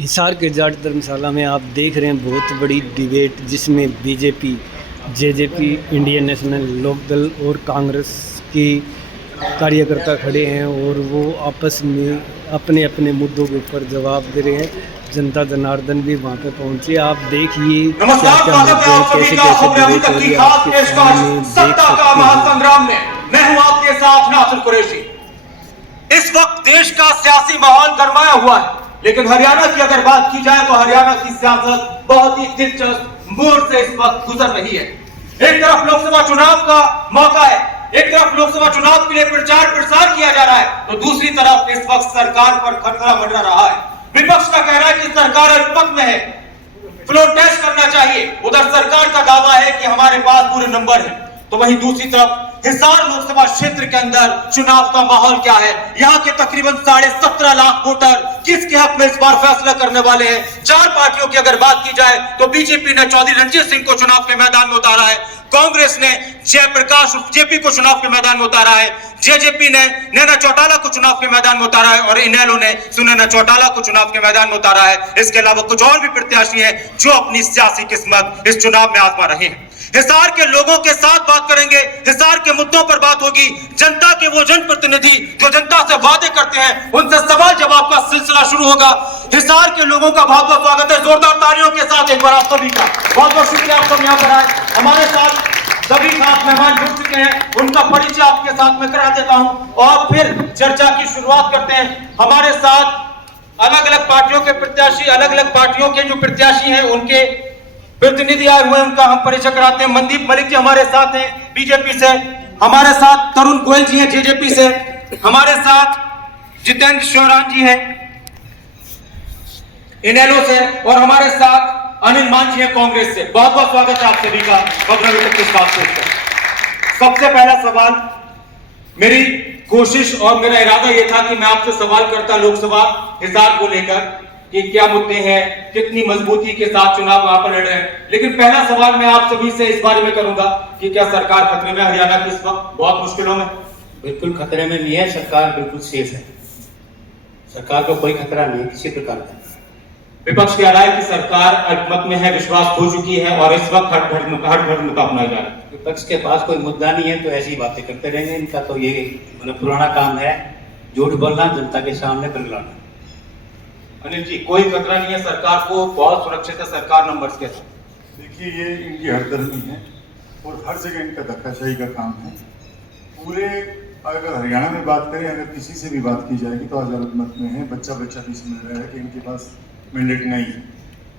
हिसार के जाट धर्मशाला में आप देख रहे हैं बहुत बड़ी डिबेट जिसमें बीजेपी, जेजेपी, इंडियन नेशनल लोकदल और कांग्रेस की कार्यकर्ता खड़े हैं और वो आपस में अपने अपने मुद्दों के ऊपर जवाब दे रहे हैं। जनता जनार्दन भी वहाँ पे पहुंचे। आप देखिए क्या क्या मुद्दे हैं, कैसे कैसे डिबेट हो रही है आपके सामने देख सकते हैं। मैं हूं आपके साथ नासिर कुरैशी। इस वक्त देश का सियासी माहौल गरमाया हुआ है, लेकिन हरियाणा की अगर बात की जाए तो हरियाणा की सियासत बहुत ही दिलचस्प मोड़ से इस वक्त गुजर रही है। एक तरफ लोकसभा चुनाव का मौका है, एक तरफ लोकसभा चुनाव के लिए प्रचार प्रसार किया जा रहा है, तो दूसरी तरफ इस वक्त सरकार पर खतरा मंडरा रहा है। विपक्ष का कहना है कि सरकार अल्पमत में है, फ्लोर टेस्ट करना चाहिए। उधर सरकार का दावा है कि हमारे पास पूरे नंबर है। तो वहीं दूसरी तरफ हिसार लोकसभा क्षेत्र के अंदर चुनाव का माहौल क्या है? यहाँ के तकरीबन 17.5 लाख वोटर किसके हक में इस बार फैसला करने वाले हैं? चार पार्टियों की अगर बात की जाए तो बीजेपी ने चौधरी रणजीत सिंह को चुनाव के मैदान में उतारा है, कांग्रेस ने जयप्रकाश जेपी को चुनाव के मैदान में उतारा है, जेजेपी ने नैना चौटाला को चुनाव के मैदान में उतारा है और इनेलो ने सुनैना चौटाला को चुनाव के मैदान में उतारा है। इसके अलावा कुछ और भी प्रत्याशी हैं जो अपनी सियासी किस्मत इस चुनाव में आजमा रहे हैं। हिसार के लोगों के साथ बात करेंगे, हिसार के मुद्दों पर बात होगी। जनता के वो जनप्रतिनिधि जो जनता से वादे करते हैं, उनसे सवाल जवाब का सिलसिला शुरू होगा। हिसार के लोगों का बहुत बहुत स्वागत है। जोरदार तालियों के साथ एक बार आप सभी का बहुत बहुत शुक्रिया। आप सब यहाँ पर आए, हमारे साथ सभी खास मेहमान जुड़ चुके हैं, उनका परिचय आपके साथ में करा देता हूं और फिर चर्चा की शुरुआत करते हैं। हमारे साथ अलग अलग पार्टियों के प्रत्याशी, अलग अलग पार्टियों के जो प्रत्याशी हैं उनके प्रतिनिधि आए हुए हैं, उनका हम परिचय कराते हैं। मनदीप मलिक जी हमारे साथ हैं बीजेपी से, हमारे साथ तरुण गोयल जी हैं जेजेपी से, हमारे साथ जितेंद्र शोरान जी हैं इनेलो से और हमारे साथ अनिल मान जी हैं कांग्रेस से। बहुत बहुत स्वागत है आप सभी का। सबसे पहला सवाल, मेरी कोशिश और मेरा इरादा यह था कि मैं आपसे सवाल करता लोकसभा हिसार को लेकर कि क्या मुद्दे हैं, कितनी मजबूती के साथ चुनाव वहां पर लड़ रहे हैं। लेकिन पहला सवाल मैं आप सभी से इस बारे में करूंगा कि क्या सरकार खतरे में? हरियाणा की इस वक्त बहुत मुश्किलों में? बिल्कुल खतरे में नहीं है, सरकार बिल्कुल सेफ है। सरकार को कोई खतरा नहीं है किसी प्रकार का। विपक्ष कह रहा है कि सरकार अल्पमत में है, विश्वास खो चुकी है और इस वक्त हर घर मुद्दा अपनाया जा रहा है। विपक्ष के पास कोई मुद्दा नहीं है तो ऐसी बातें करते रहेंगे। इनका तो ये पुराना काम है, झूठ बोलना, जनता के सामने बदलाना। अनिल जी, कोई खतरा नहीं है, सरकार को बहुत सुरक्षित है सरकार नंबर्स के साथ। देखिए, ये इनकी हरदर्मी है और हर जगह इनका धक्काशाही का काम है। पूरे अगर हरियाणा में बात करें, अगर किसी से भी बात की जाएगी तो आज अल्पमत में है। बच्चा भी समझ रहा है कि इनके पास मैंडेट नहीं है।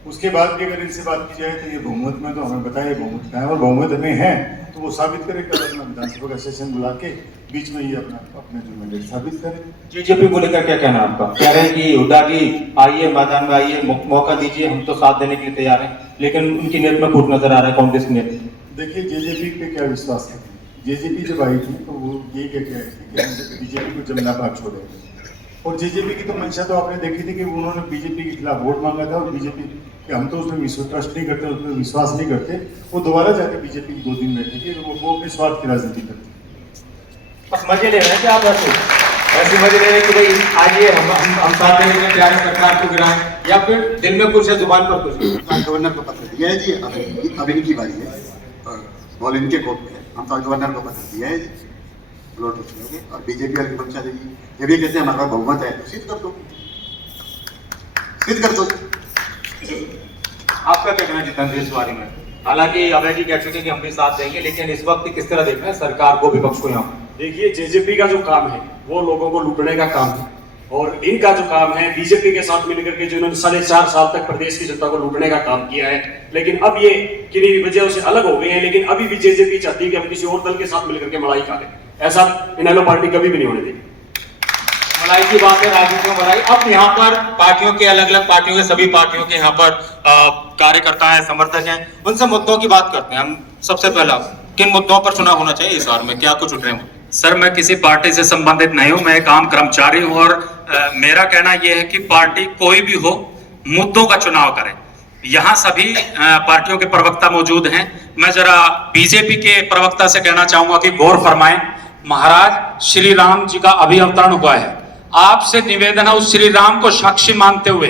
उसके बाद भी अगर इनसे बात की जाए तो ये बहुमत में, तो हमें बताइए बहुमत क्या है, और बहुमत में है तो वो साबित करे, कल अपना विधानसभा का सेशन बुला के बीच में ये अपने जो मैंडेट साबित करे। जेजेपी को लेकर क्या कहना आपका? कह रहे हैं कि हुड्डा जी आइए, मैदान में आइए, मौका दीजिए, हम तो साथ देने के लिए तैयार हैं, लेकिन उनकी नीयत में फूट नजर आ रहा है कांग्रेस की नीयत। देखिए, जेजेपी पे क्या विश्वास है? जेजेपी जब आई थी तो वो ये कह के आई थी कि हम बीजेपी को जमना पाक छोड़ेंगे, और जेजेपी की तो मंशा तो आपने देखी थी कि उन्होंने बीजेपी के खिलाफ वोट मांगा था और बीजेपी कि हम तो उसमें ट्रस्ट नहीं करते, उसमें विश्वास नहीं करते। वो दोबारा जाके बीजेपी की 2 दिन बैठे थे, वो अपने स्वार्थ की राजनीति करते। बस मजे ले रहे हैं क्या आप? ऐसे मजे ले रहे हैं कि भाई आइए हम साथ देने में तैयार हैं, सरकार को गिराएं, या फिर दिल में कुछ है जुबान पर कुछ? गवर्नर को पत्र दिया है जी, अब इनकी बारी है, बॉल इनके कोर्ट में है। हम तो गवर्नर को पत्र दिया है जी, प्लॉट उठेंगे और बीजेपी वाली मंशा देगी। जब ये कहते हैं हमारे पास बहुमत है तो सिद्ध कर दो, सिद्ध कर दो। आपका क्या कहना जितेंद्र इस बारे में? हालांकि अभय जी कह चुके कि हम भी साथ देंगे, लेकिन इस वक्त किस तरह देख रहे हैं सरकार को, विपक्ष को? यहाँ देखिए, जेजेपी का जो काम है वो लोगों को लूटने का काम है, और इनका जो काम है बीजेपी के साथ मिलकर के जो इन्होंने 4.5 साल तक प्रदेश की जनता को लूटने का काम किया है। लेकिन अब ये किन्हीं वजहों से अलग हो गए हैं, लेकिन अभी भी जेजेपी चाहती है कि हम किसी और दल के साथ मिलकर के लड़ाई करें। ऐसा इनेलो पार्टी कभी भी नहीं होने देगी। लड़ाई की बात है, राजनीति में लड़ाई। अब यहाँ पर पार्टियों के, अलग अलग पार्टियों के, सभी पार्टियों के यहाँ पर कार्यकर्ता हैं, समर्थक हैं, उनसे मुद्दों की बात करते हैं हम। सबसे पहला, किन मुद्दों पर चुनाव होना चाहिए इस बार में? क्या कुछ उठ रहे हैं? सर, मैं किसी पार्टी से संबंधित नहीं हूं, मैं एक आम कर्मचारी हूं और मेरा कहना यह है कि पार्टी कोई भी हो, मुद्दों का चुनाव करे। यहाँ सभी पार्टियों के प्रवक्ता मौजूद हैं। मैं जरा बीजेपी के प्रवक्ता से कहना चाहूंगा कि गौर फरमाएं। महाराज श्री राम जी का अभी अवतरण हुआ है, आपसे निवेदन है उस श्री राम को साक्षी मानते हुए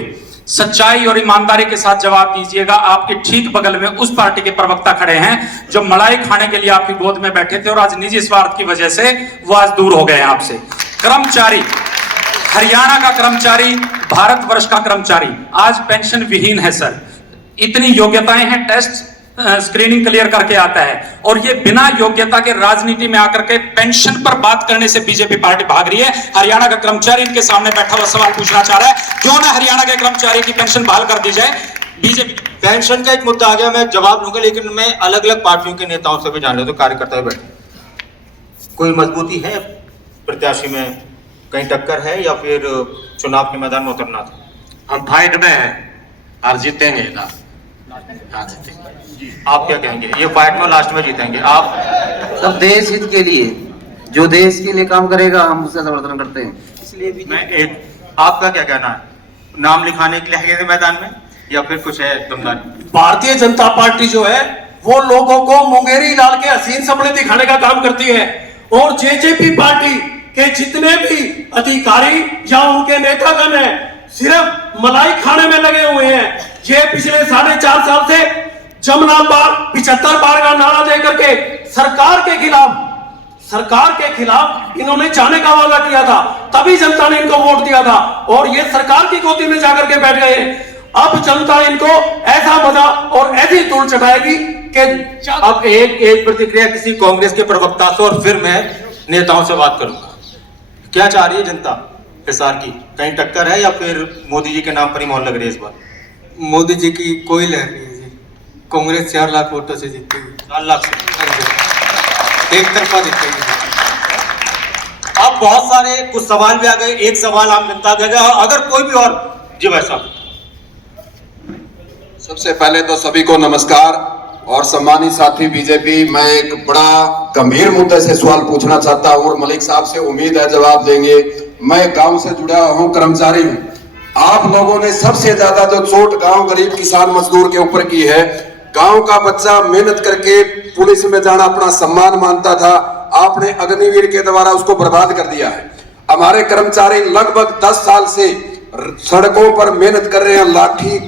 सच्चाई और ईमानदारी के साथ जवाब दीजिएगा। आपके ठीक बगल में उस पार्टी के प्रवक्ता खड़े हैं जो मलाई खाने के लिए आपकी गोद में बैठे थे और आज निजी स्वार्थ की वजह से वो आज दूर हो गए हैं आपसे। कर्मचारी, हरियाणा का कर्मचारी, भारतवर्ष का कर्मचारी आज पेंशन विहीन है सर। इतनी योग्यताएं हैं, टेस्ट स्क्रीनिंग क्लियर करके आता है, और ये बिना योग्यता के राजनीति में आकर के पेंशन पर बात करने से बीजेपी पार्टी भाग रही है। हरियाणा का कर्मचारी इनके सामने बैठा हुआ सवाल पूछना चाह रहा है, क्यों ना हरियाणा के कर्मचारी की पेंशन बहाल कर दी जाए। बीजेपी पेंशन का एक मुद्दा आ गया, मैं जवाब दूंगा, लेकिन मैं अलग अलग पार्टियों के नेताओं से भी जान रहा हूं, तो कार्यकर्ता भी बैठे। कोई मजबूती है प्रत्याशी में, कहीं टक्कर है या फिर चुनाव के मैदान में उतरना था? हम फाइट में हैं और जीतेंगे ना, जीतेंगे। आप क्या कहेंगे? ये फाइट में लास्ट में जीतेंगे आप? सब देश हित के लिए, जो देश के लिए काम करेगा हम उसका समर्थन करते हैं। इसलिए भी आपका क्या कहना है? नाम लिखाने के लिए है मैदान में या फिर कुछ है दमदारी? भारतीय जनता पार्टी जो है वो लोगों को मुंगेरी डाल के हसीन सपने दिखाने का काम करती है, और जेजेपी पार्टी के जितने भी अधिकारी या उनके नेतागण हैं सिर्फ मलाई खाने में लगे हुए हैं। ये पिछले 4.5 साल से जमुना पार 75 बार का नारा दे करके सरकार के खिलाफ इन्होंने जाने का वादा किया था, तभी जनता ने इनको वोट दिया था, और ये सरकार की गोदी में जाकर के बैठ गए। अब जनता इनको ऐसा मजा और ऐसी धूल चटाएगी कि अब एक प्रतिक्रिया किसी कांग्रेस के प्रवक्ता से, और फिर मैं नेताओं से बात करूंगा। क्या चाह रही है जनता हिसार की? कहीं टक्कर है या फिर मोदी जी के नाम पर ही मोहर लग रही है इस बार? मोदी जी की कोई लहर नहीं है जी। कांग्रेस 4 लाख वोटों से जीतेगी। 4 लाख से एक तरफा जीतेगी। अब बहुत सारे कुछ सवाल भी आ गए, एक सवाल आम जनता का गया, अगर कोई भी और जी भाई साहब। सबसे पहले तो सभी को नमस्कार और सम्मानित साथी बीजेपी, मैं एक बड़ा गंभीर मुद्दे से सवाल पूछना चाहता हूं और मलिक साहब से उम्मीद है जवाब देंगे। मैं गांव से जुड़ा हूं, कर्मचारी हूं। आप लोगों ने सबसे ज्यादा जो चोट गांव गरीब किसान मजदूर के ऊपर की है। गांव का बच्चा मेहनत करके पुलिस में जाना अपना सम्मान मानता था, आपने अग्निवीर के द्वारा उसको बर्बाद कर दिया है। हमारे कर्मचारी लगभग 10 साल से सड़कों पर मेहनत कर रहे हैं, लाठी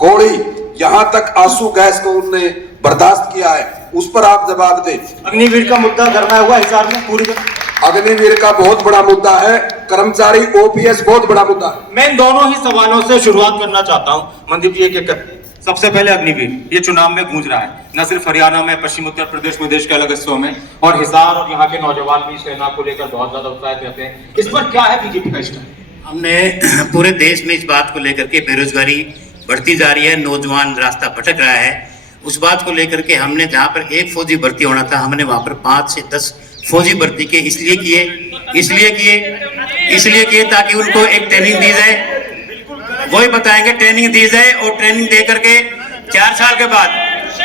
गोली यहां तक आंसू गैस को उन्होंने बर्दाश्त किया है, उस पर आप जवाब दें। अग्निवीर का मुद्दा गरमाया हुआ हिसार में पूरी अग्निवीर का बहुत बड़ा मुद्दा है, कर्मचारी ओपीएस बहुत बड़ा मुद्दा है। मैं इन दोनों ही सवालों से शुरुआत करना चाहता हूं। मनदीप जी एक कर। सबसे पहले अग्निवीर, ये चुनाव में गूंज रहा है, न सिर्फ हरियाणा में, पश्चिम उत्तर प्रदेश में, देश के अलग हिस्सों में, और हिसार और यहाँ के नौजवान भी सेना को लेकर बहुत ज्यादा उत्साहित रहते हैं। इस पर क्या है बीजेपी का स्टैंड? हमने पूरे देश में इस बात को लेकर के बेरोजगारी बढ़ती जा रही है, नौजवान रास्ता भटक रहा है, उस बात को लेकर के हमने जहाँ पर एक फौजी भर्ती होना था, हमने वहाँ पर 5 से 10 फौजी भर्ती के इसलिए किए ताकि उनको एक ट्रेनिंग दी जाए, वही बताएंगे, ट्रेनिंग दी जाए, और ट्रेनिंग दे करके 4 साल के बाद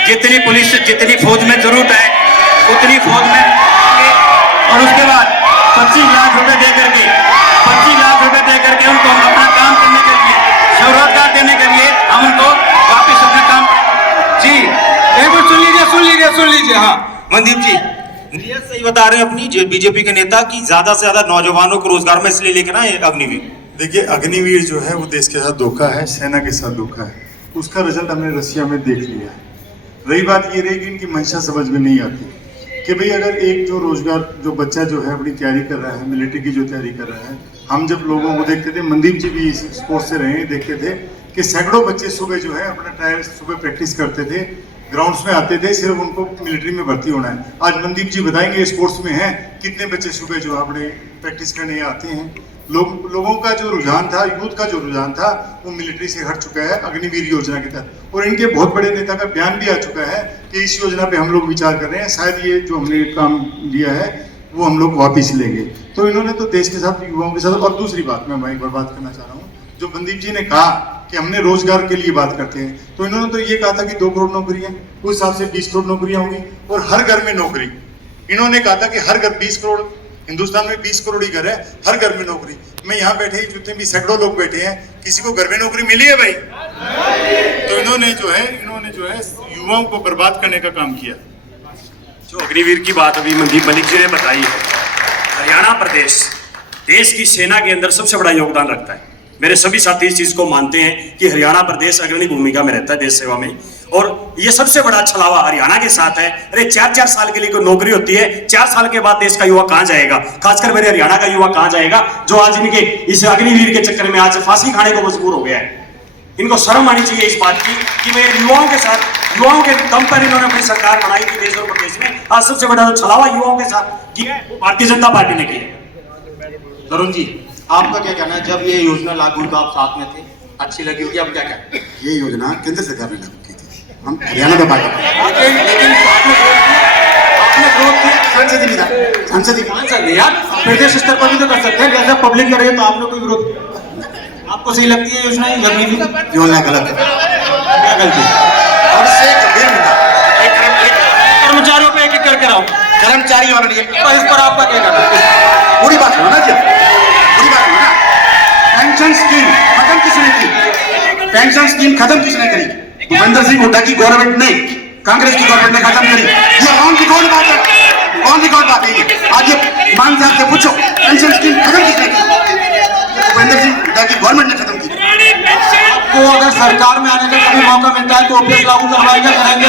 जितनी फौज में जरूरत है उतनी फौज में, और उसके बाद 25 लाख रुपए दे करके उनको अपना काम करने के लिए, स्वरोजगार देने के लिए हम उनको वापिस अपने काम। जी एक बार सुन लीजिए। हाँ मनदीप जी, नियत सही बता रहे हैं अपनी बीजेपी के नेता की ज्यादा से ज्यादा नौजवानों को रोजगार में इसलिए लेकर ना अग्निवीर। देखिए, अग्निवीर जो है वो देश के साथ धोखा है, सेना के साथ धोखा है। उसका रिजल्ट हमने रसिया में देख लिया है। रही बात ये रहेगी इनकी मंशा समझ में नहीं आती कि भाई अगर एक जो रोजगार जो बच्चा जो है अपनी तैयारी कर रहा है, मिलिट्री की जो तैयारी कर रहा है, हम जब लोगों को देखते थे, मनदीप जी भी इस स्पोर्ट्स से रहे, देखते थे कि सैकड़ों बच्चे सुबह जो है अपना ट्रायल सुबह प्रैक्टिस करते थे, ग्राउंड्स में आते थे, सिर्फ उनको मिलिट्री में भर्ती होना है। आज मनदीप जी बताएंगे स्पोर्ट्स में हैं कितने बच्चे सुबह जो अपने प्रैक्टिस करने आते हैं। लोगों का जो रुझान था, यूथ का जो रुझान था, वो मिलिट्री से हट चुका है अग्निवीर योजना के तहत। और इनके बहुत बड़े नेता का बयान भी आ चुका है कि इस योजना पे हम लोग विचार कर रहे हैं, शायद ये जो हमने काम लिया है वो हम लोग वापिस लेंगे। तो इन्होंने तो देश के साथ, युवाओं के साथ, और दूसरी बात मैं एक बार बात करना चाह रहा हूँ, जो मनदीप जी ने कहा कि हमने रोजगार के लिए बात करते हैं, तो इन्होंने तो ये कहा था कि 2 करोड़ नौकरियां, उस हिसाब से 20 करोड़ नौकरियां होंगी और हर घर में नौकरी। इन्होंने कहा था कि हर घर 20 करोड़, हिंदुस्तान में 20 करोड़ ही घर है, हर घर में नौकरी। मैं यहाँ बैठे जितने भी सैकड़ों लोग बैठे हैं, किसी को घर में नौकरी मिली है भाई? तो इन्होंने जो है युवाओं को बर्बाद करने का काम किया। जो अग्निवीर की बात अभी मनदीप मलिक जी ने बताई है, हरियाणा प्रदेश देश की सेना के अंदर सबसे बड़ा योगदान रखता है। मेरे सभी साथी इस चीज को मानते हैं कि हरियाणा प्रदेश अग्रणी भूमिका में रहता है देश सेवा में, और ये सबसे बड़ा छलावा हरियाणा के साथ है। अरे 4-4 साल के लिए कोई नौकरी होती है, 4 साल के बाद देश का युवा कहां जाएगा, खासकर मेरे हरियाणा का युवा कहां जाएगा जो आज इनके इस अग्निवीर के चक्कर में आज फांसी खाने को मजबूर हो गया है। इनको शर्म आनी चाहिए इस बात की कि मेरे युवाओं के साथ, युवाओं के दम पर इन्होंने अपनी सरकार बनाई थी देश और प्रदेश में। आज सबसे बड़ा जो छलावा युवाओं के साथ किया है वो भारतीय जनता पार्टी ने किया। तरुण जी, आपका क्या कहना है? जब ये योजना लागू हुई तो आप साथ में थे, अच्छी लगी होगी, अब क्या कहना है? ये योजना केंद्र सरकार ने लागू की थी, हम हरियाणा में बात लेकिन आपने विरोध किया, सांसद यार प्रदेश स्तर पर भी तो कर सकते हैं, जैसे पब्लिक करे तो आपने कोई विरोध किया? आपको सही लगती है योजना? योजना गलत है, क्या गलती? और से गंभीर मुद्दा कर्मचारियों पे एक करके रहो, कर्मचारी और ये तो इस पर आपका क्या कहना है? पूरी बात हो ना जी, पूरी बात हो ना। पेंशन स्कीम खत्म किसने की? पेंशन स्कीम खत्म किसने करी? भूपेंद्र सिंह हुड्डा की गवर्नमेंट ने, कांग्रेस की गवर्नमेंट ने खत्म करी। ये ऑन रिकॉर्ड बात है, ऑन रिकॉर्ड बात है ये। आज ये मान साहब से पूछो पेंशन स्कीम खत्म किसने की? भूपेंद्र सिंह हुड्डा की गवर्नमेंट ने खत्म की। आपको अगर सरकार में आने का कभी मौका मिलता है तो ओपीएस लागू करवाएंगे, करेंगे?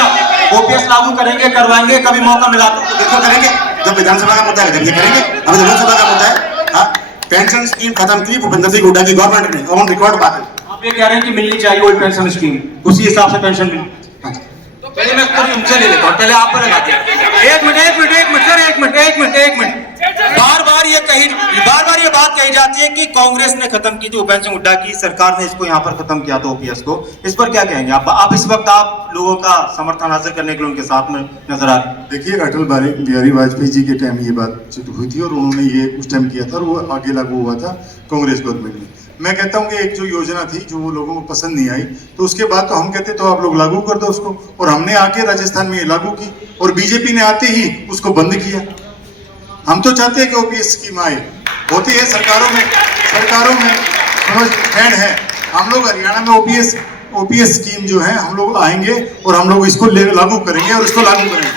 ओपीएस लागू करेंगे, करवाएंगे, कभी मौका मिला तो देखो करेंगे, जब विधानसभा का मुद्दा है जब ये करेंगे। अभी तो लोकसभा का मुद्दा है। हाँ, पेंशन स्कीम खत्म की भूपेंद्र सिंह हुड्डा की गवर्नमेंट ने, ऑन रिकॉर्ड बात है। आप ये कह रहे हैं कि मिलनी चाहिए वही पेंशन स्कीम, उसी हिसाब से पेंशन मिले। पहले मैं इसको उनसे ले लेता हूँ, पहले आप पर लगाते हैं। एक मिनट। बार बार ये बात कही जाती है कि कांग्रेस ने खत्म की थी भूपेंद्र सिंह हुड्डा की सरकार ने इसको यहाँ पर खत्म किया था ओपीएस को। इस पर क्या कहेंगे आप इस वक्त आप लोगों का समर्थन हासिल करने के लिए उनके साथ में नजर आ रहे? देखिए, अटल बिहारी वाजपेयी जी के टाइम ये बात हुई थी और उन्होंने ये उस टाइम किया था और वो आगे लागू हुआ था कांग्रेस गवर्नमेंट में। मैं कहता हूँ कि एक जो योजना थी जो वो लोगों को पसंद नहीं आई, तो उसके बाद तो हम कहते तो आप लोग लागू कर दो उसको, और हमने आके राजस्थान में ये लागू की और बीजेपी ने आते ही उसको बंद किया। हम तो चाहते हैं कि ओपीएस स्कीम आए, होती है सरकारों में समझ ट्रेंड है। हम लोग हरियाणा में ओपीएस स्कीम जो है हम लोग आएंगे और हम लोग इसको लागू करेंगे और इसको लागू करेंगे।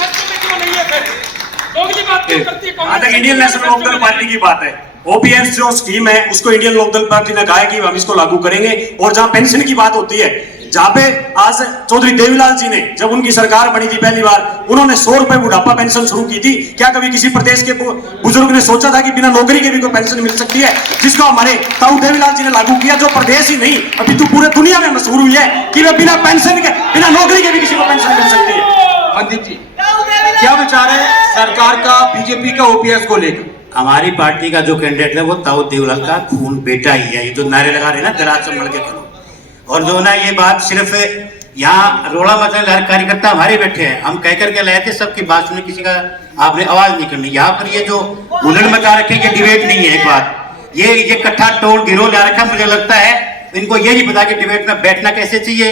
जहां तक इंडियन नेशनल लोकदल पार्टी की बात है, ओपीएस जो स्कीम है उसको इंडियन लोकदल पार्टी ने कहा है कि हम इसको लागू करेंगे। और जहां पेंशन की बात होती है, जहां पे आज चौधरी देवीलाल जी ने जब उनकी सरकार बनी थी पहली बार, उन्होंने 100 रुपए बुढ़ापा पेंशन शुरू की थी। क्या कभी किसी प्रदेश के बुजुर्ग ने सोचा था कि बिना नौकरी के भी कोई पेंशन मिल सकती है, जिसको हमारे ताऊ देवीलाल जी ने लागू किया, जो प्रदेश ही नहीं अभी तो पूरे दुनिया में मशहूर हुई है कि वे बिना पेंशन के, बिना नौकरी के भी किसी को पेंशन मिल सकती है। मनदीप जी, क्या विचार है सरकार का बीजेपी का ओपीएस को लेकर? हमारी पार्टी का जो कैंडिडेट है वो ताऊ देवीलाल का खून बेटा ही है। ये जो नारे लगा रहे हैं ना, गला संभल के करो, और जो ना ये बात सिर्फ यहाँ रोड़ा मचल हर कार्यकर्ता हमारे बैठे हैं, हम कह करके लाए थे, सबकी बात सुने, किसी का आपने आवाज नहीं करनी। यहाँ पर ये जो उलझन मचा रखे, ये डिबेट नहीं है। एक बात ये इकट्ठा टोल गिरोह ला रखा, मुझे लगता है इनको ये नहीं पता कि डिबेट में बैठना कैसे चाहिए।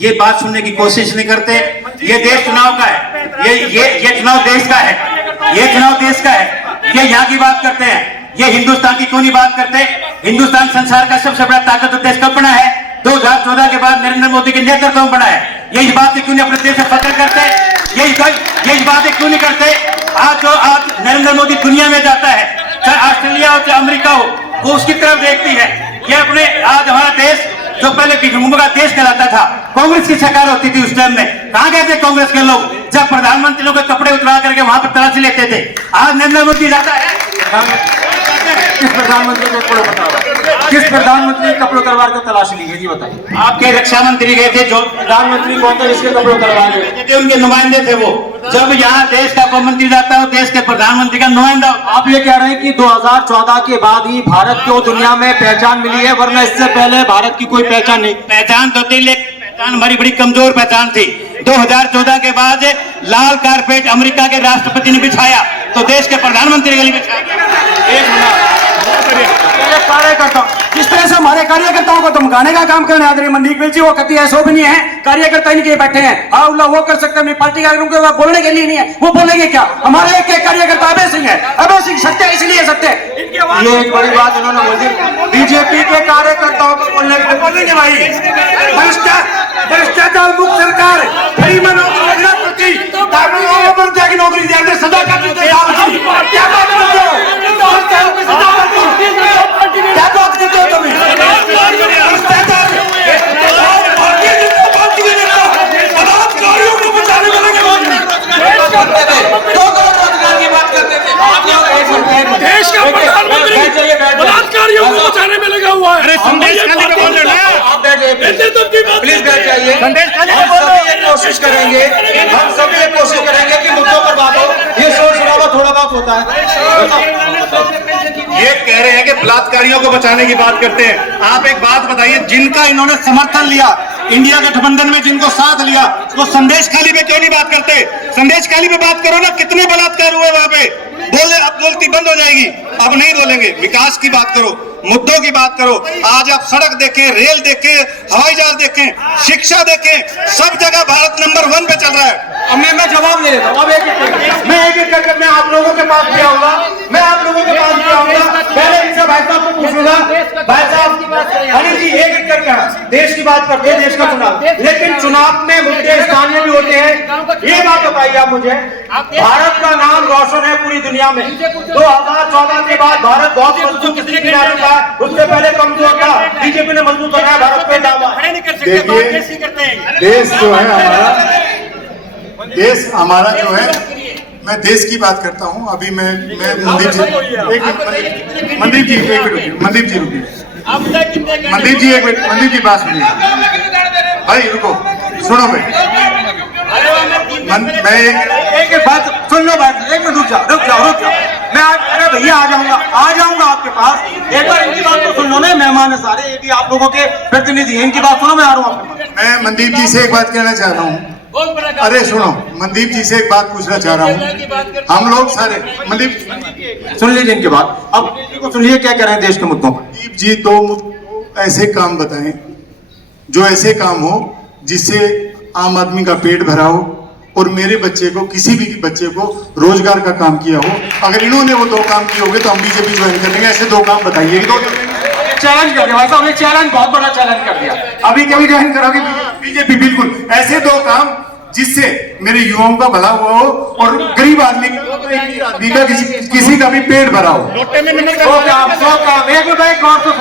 ये बात सुनने की कोशिश नहीं करते। ये देश चुनाव का है, ये चुनाव देश का है, ये चुनाव देश का है। ये यहाँ की बात करते हैं, ये हिंदुस्तान की क्यों नहीं बात करते? हिंदुस्तान संसार का सबसे बड़ा ताकतवर देश कब बना है? 2014 के बाद नरेंद्र मोदी के नेतृत्व में बना है। ये इस बात से क्यों नहीं अपने देश से फख्र करते? ये इस बात से क्यों नहीं करते? आज नरेंद्र मोदी दुनिया में जाता है, चाहे ऑस्ट्रेलिया हो चाहे अमेरिका हो, वो उसकी तरफ देखती है। ये अपने आज हमारा देश जो पहले भिक्षुकों का देश कहलाता था, कांग्रेस की सरकार होती थी उस टाइम में, कहाँ गए थे कांग्रेस के लोग जब प्रधानमंत्रियों के कपड़े उतरा करके वहां पर तलाशी लेते थे? आज नरेंद्र मोदी जाता है, किस प्रधानमंत्री के कपड़े बताओ, किस प्रधानमंत्री कपड़े उतरवा कर तलाशी ली गई बताइए? आपके रक्षा मंत्री गए थे, जो प्रधानमंत्री कौन था जिसके कपड़े उतरवा गए थे? उनके नुमाइंदे थे वो। जब यहाँ देश का कोई मंत्री जाता है, देश के प्रधानमंत्री का नुमाइंदा। आप ये कह रहे हैं कि 2014 के बाद ही भारत को दुनिया में पहचान मिली है, वरना इससे पहले भारत की कोई पहचान नहीं। पहचान तो थी, लेकिन पहचान हमारी बड़ी कमजोर पहचान थी। 2014 के बाद लाल कारपेट अमेरिका के राष्ट्रपति ने बिछाया तो देश के प्रधानमंत्री के लिए बिछाया। एक मिनट, कार्यकर्ता किस तरह से हमारे कार्यकर्ताओं को धमकाने का काम करने आदरणीय मनदीप जी, वो कति ऐसा भी नहीं है, कार्यकर्ता इनके बैठे हैं, हाँ वो कर सकते हैं, अपनी पार्टी का बोलने के लिए नहीं है, वो बोलेंगे क्या? हमारे एक कार्यकर्ता अभय सिंह है, अभय सिंह सत्य इसलिए सत्य। ये एक बड़ी बात इन्होंने बोली, बीजेपी के कार्यकर्ताओं को बोलने के लिए बोलेंगे भाई भ्रष्टाचार मुक्त सरकार, फ्री में नौकरी की नौकरी दिया सजा क्या बात करते हो? क्या बात करते हो तुम्हें? चाहिए। हम सभी ये कोशिश करेंगे कि मुद्दों पर बात हो। ये शोर शराबा थोड़ा बहुत होता है। ये कह रहे हैं कि बलात्कारियों को बचाने की बात करते हैं। आप एक बात बताइए, जिनका इन्होंने समर्थन लिया, इंडिया गठबंधन में जिनको साथ लिया, वो संदेश खाली पे क्यों नहीं बात करते? संदेश खाली पे बात करो ना, कितने बलात्कार हुए वहां पे? बोले अब बोलती बंद हो जाएगी, अब नहीं बोलेंगे। विकास की बात करो, मुद्दों की बात करो। आज आप सड़क देखें, रेल देखें, हवाई जहाज देखें, शिक्षा देखें, सब जगह भारत नंबर 1 पे चल रहा है। अब मैं जवाब दे देता हूँ। अब एक एक करके मैं आप लोगों के पास भी आऊंगा। पहले इनसे भाई साहब को पूछूंगा। भाई साहब, अनिल जी, एक एक करके देश की बात करते हैं, देश का चुनाव, लेकिन चुनाव में मुद्दे स्थानीय भी होते हैं। ये बात बताइए आप मुझे, भारत का नाम रोशन है पूरी दुनिया में। 2014 के बाद भारत बहुत मजबूत स्थिति में आ चुका है। उससे पहले कमजोर था, बीजेपी ने मजबूत बनाया भारत को। देखिए, देश जो है हमारा जो है, मैं देश की बात करता हूं। अभी मैं मनदीप जी एक मिनट, मनदीप जी रुकिए, मनदीप जी एक मिनट, मनदीप जी बात सुनिए भाई, रुको, सुनो भाई, मैं एक बात सुन लो भाई, एक मिनट रुक जाओ। मैं अरे भैया आ जाऊंगा आपके पास। एक बार इनकी बात तो सुन लो ना, मेहमान है सारे, ये भी आप लोगों के प्रतिनिधि हैं, इनकी बात सुनो, मैं आ रहा हूँ आपके पास। मैं मनदीप जी से एक बात कहना चाह रहा हूँ। अरे सुनो, मनदीप जी से एक बात पूछना चाह रहा हूँ। हम लोग सारे, मनदीप सुन लीजिए इनकी बात, अब इनको सुनिए क्या कह रहे हैं देश के मुद्दों पर। मनदीप जी तो ऐसे काम बताएं जो ऐसे काम हो जिससे आम आदमी का पेट भरा हो और मेरे बच्चे को, किसी भी बच्चे को रोजगार का काम किया हो। अगर इन्होंने वो 2 काम किए होंगे तो हम बीजेपी ज्वाइन कर लेंगे। ऐसे 2 काम बताइए। चैलेंज कर दिया भाई साहब, चैलेंज, बहुत बड़ा चैलेंज कर दिया। अभी कभी ज्वाइन करोगे बीजेपी? बिल्कुल, ऐसे 2 काम जिससे मेरे युवाओं का भला हुआ हो और गरीब आदमी का किसी का भी पेट भरा हो। 100 काम। एक मिनट और तो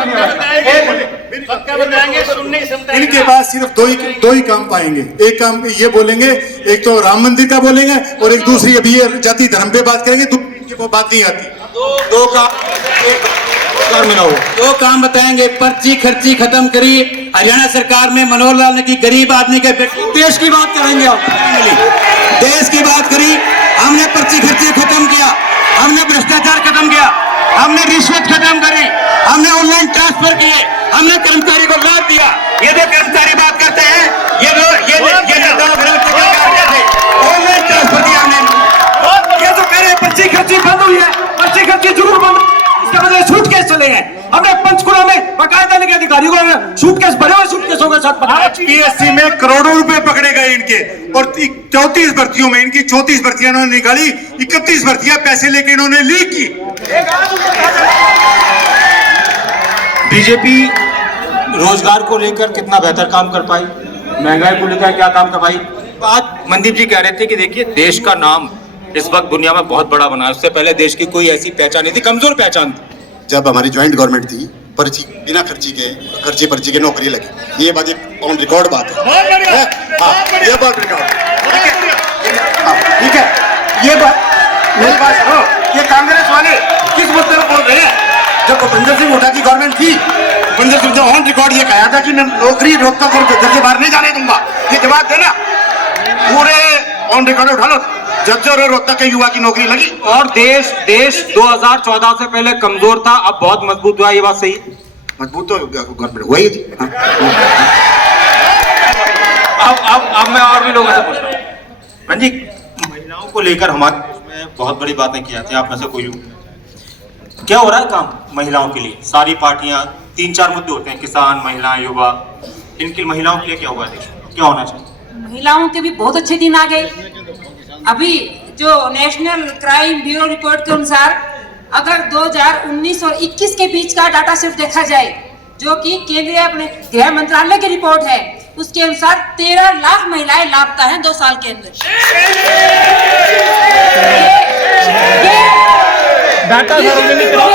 सुनिए, इनके पास सिर्फ दो ही काम पाएंगे। एक काम ये बोलेंगे, एक तो राम मंदिर का बोलेंगे और एक दूसरी अभी ये जाति धर्म पे बात करेंगे। इनकी बात नहीं आती। 2 काम बताएंगे। पर्ची खर्ची खत्म करी हरियाणा सरकार में, मनोहर लाल ने की गरीब आदमी के देश की बात करेंगे आप। देश की बात करी, हमने पर्ची खर्ची खत्म किया, हमने भ्रष्टाचार खत्म किया, हमने रिश्वत खत्म करी, हमने ऑनलाइन ट्रांसफर किए, हमने कर्मचारी को लाभ दिया। ये जो कर्मचारी बात करते हैं, ये ऑनलाइन ट्रांसफर दिया हमने। ये तो कह रहे पर्ची खर्ची बंद हुई है, पर्ची खर्ची जरूर बंद, इसके बदले सूटकेस चले हैं। हमने पंचकुला में बाकायदा के अधिकारियों को सूटकेस भरे हुए सूटकेसों के साथ पीएससी में करोड़ों रुपए पकड़े गए इनके, और 34 भर्तियों में इनकी 34 भर्तियां इन्होंने निकाली, 31 भर्तियां पैसे लेके इन्होंने लीक की। बीजेपी रोजगार को लेकर कितना बेहतर काम कर पाई, महंगाई को लेकर क्या काम कर पाई? बात मनदीप जी कह रहे थे कि देखिए, देश का नाम इस वक्त दुनिया में बहुत बड़ा बना है। उससे पहले देश की कोई ऐसी पहचान नहीं थी, कमजोर पहचान थी। जब हमारी ज्वाइंट गवर्नमेंट थी, पर्ची बिना खर्ची पर्ची के नौकरी लगी। ये बात एक ऑन रिकॉर्ड बात है। हाँ, ये बात रिकॉर्ड, ठीक है। ये बात मेरे पास, ये कांग्रेस वाले किस मुद्दे पर बोल रहे हैं? जब भूपेंद्र सिंह हुड्डा की गवर्नमेंट थी, भूपेंद्र सिंह ने ऑन रिकॉर्ड ये कहा था कि मैं नौकरी रोकता कर घर से बाहर नहीं जाने दूंगा। ये जवाब देना, पूरे ऑन रिकॉर्ड उठा लो। जज्जर और रोहतक के युवा की नौकरी लगी। और देश 2014 से पहले कमजोर था, अब बहुत मजबूत हुआ। ये बात सही है। मजबूत तो गवर्नमेंट हुई थी। अब मैं और भी लोगों से पूछ रहा हूँ जी, महिलाओं को लेकर हमारे देश में बहुत बड़ी बातें की जाती हैं। आप में से कोई क्या हो रहा है काम महिलाओं के लिए? सारी पार्टियां 3-4 मुद्दे होते हैं, किसान, महिलाएं, युवा। इनकी महिलाओं के लिए क्या हुआ देश में, क्या होना चाहिए? महिलाओं के भी बहुत अच्छे दिन आ गए। अभी जो नेशनल क्राइम ब्यूरो रिपोर्ट के अनुसार अगर 2019 और 21 के बीच का डाटा सेट देखा जाए, जो कि केंद्रीय अपने गृह मंत्रालय की रिपोर्ट है, उसके अनुसार 13 लाख महिलाएं लापता हैं 2 साल के अंदर। डाटा सार्वजनिक करो।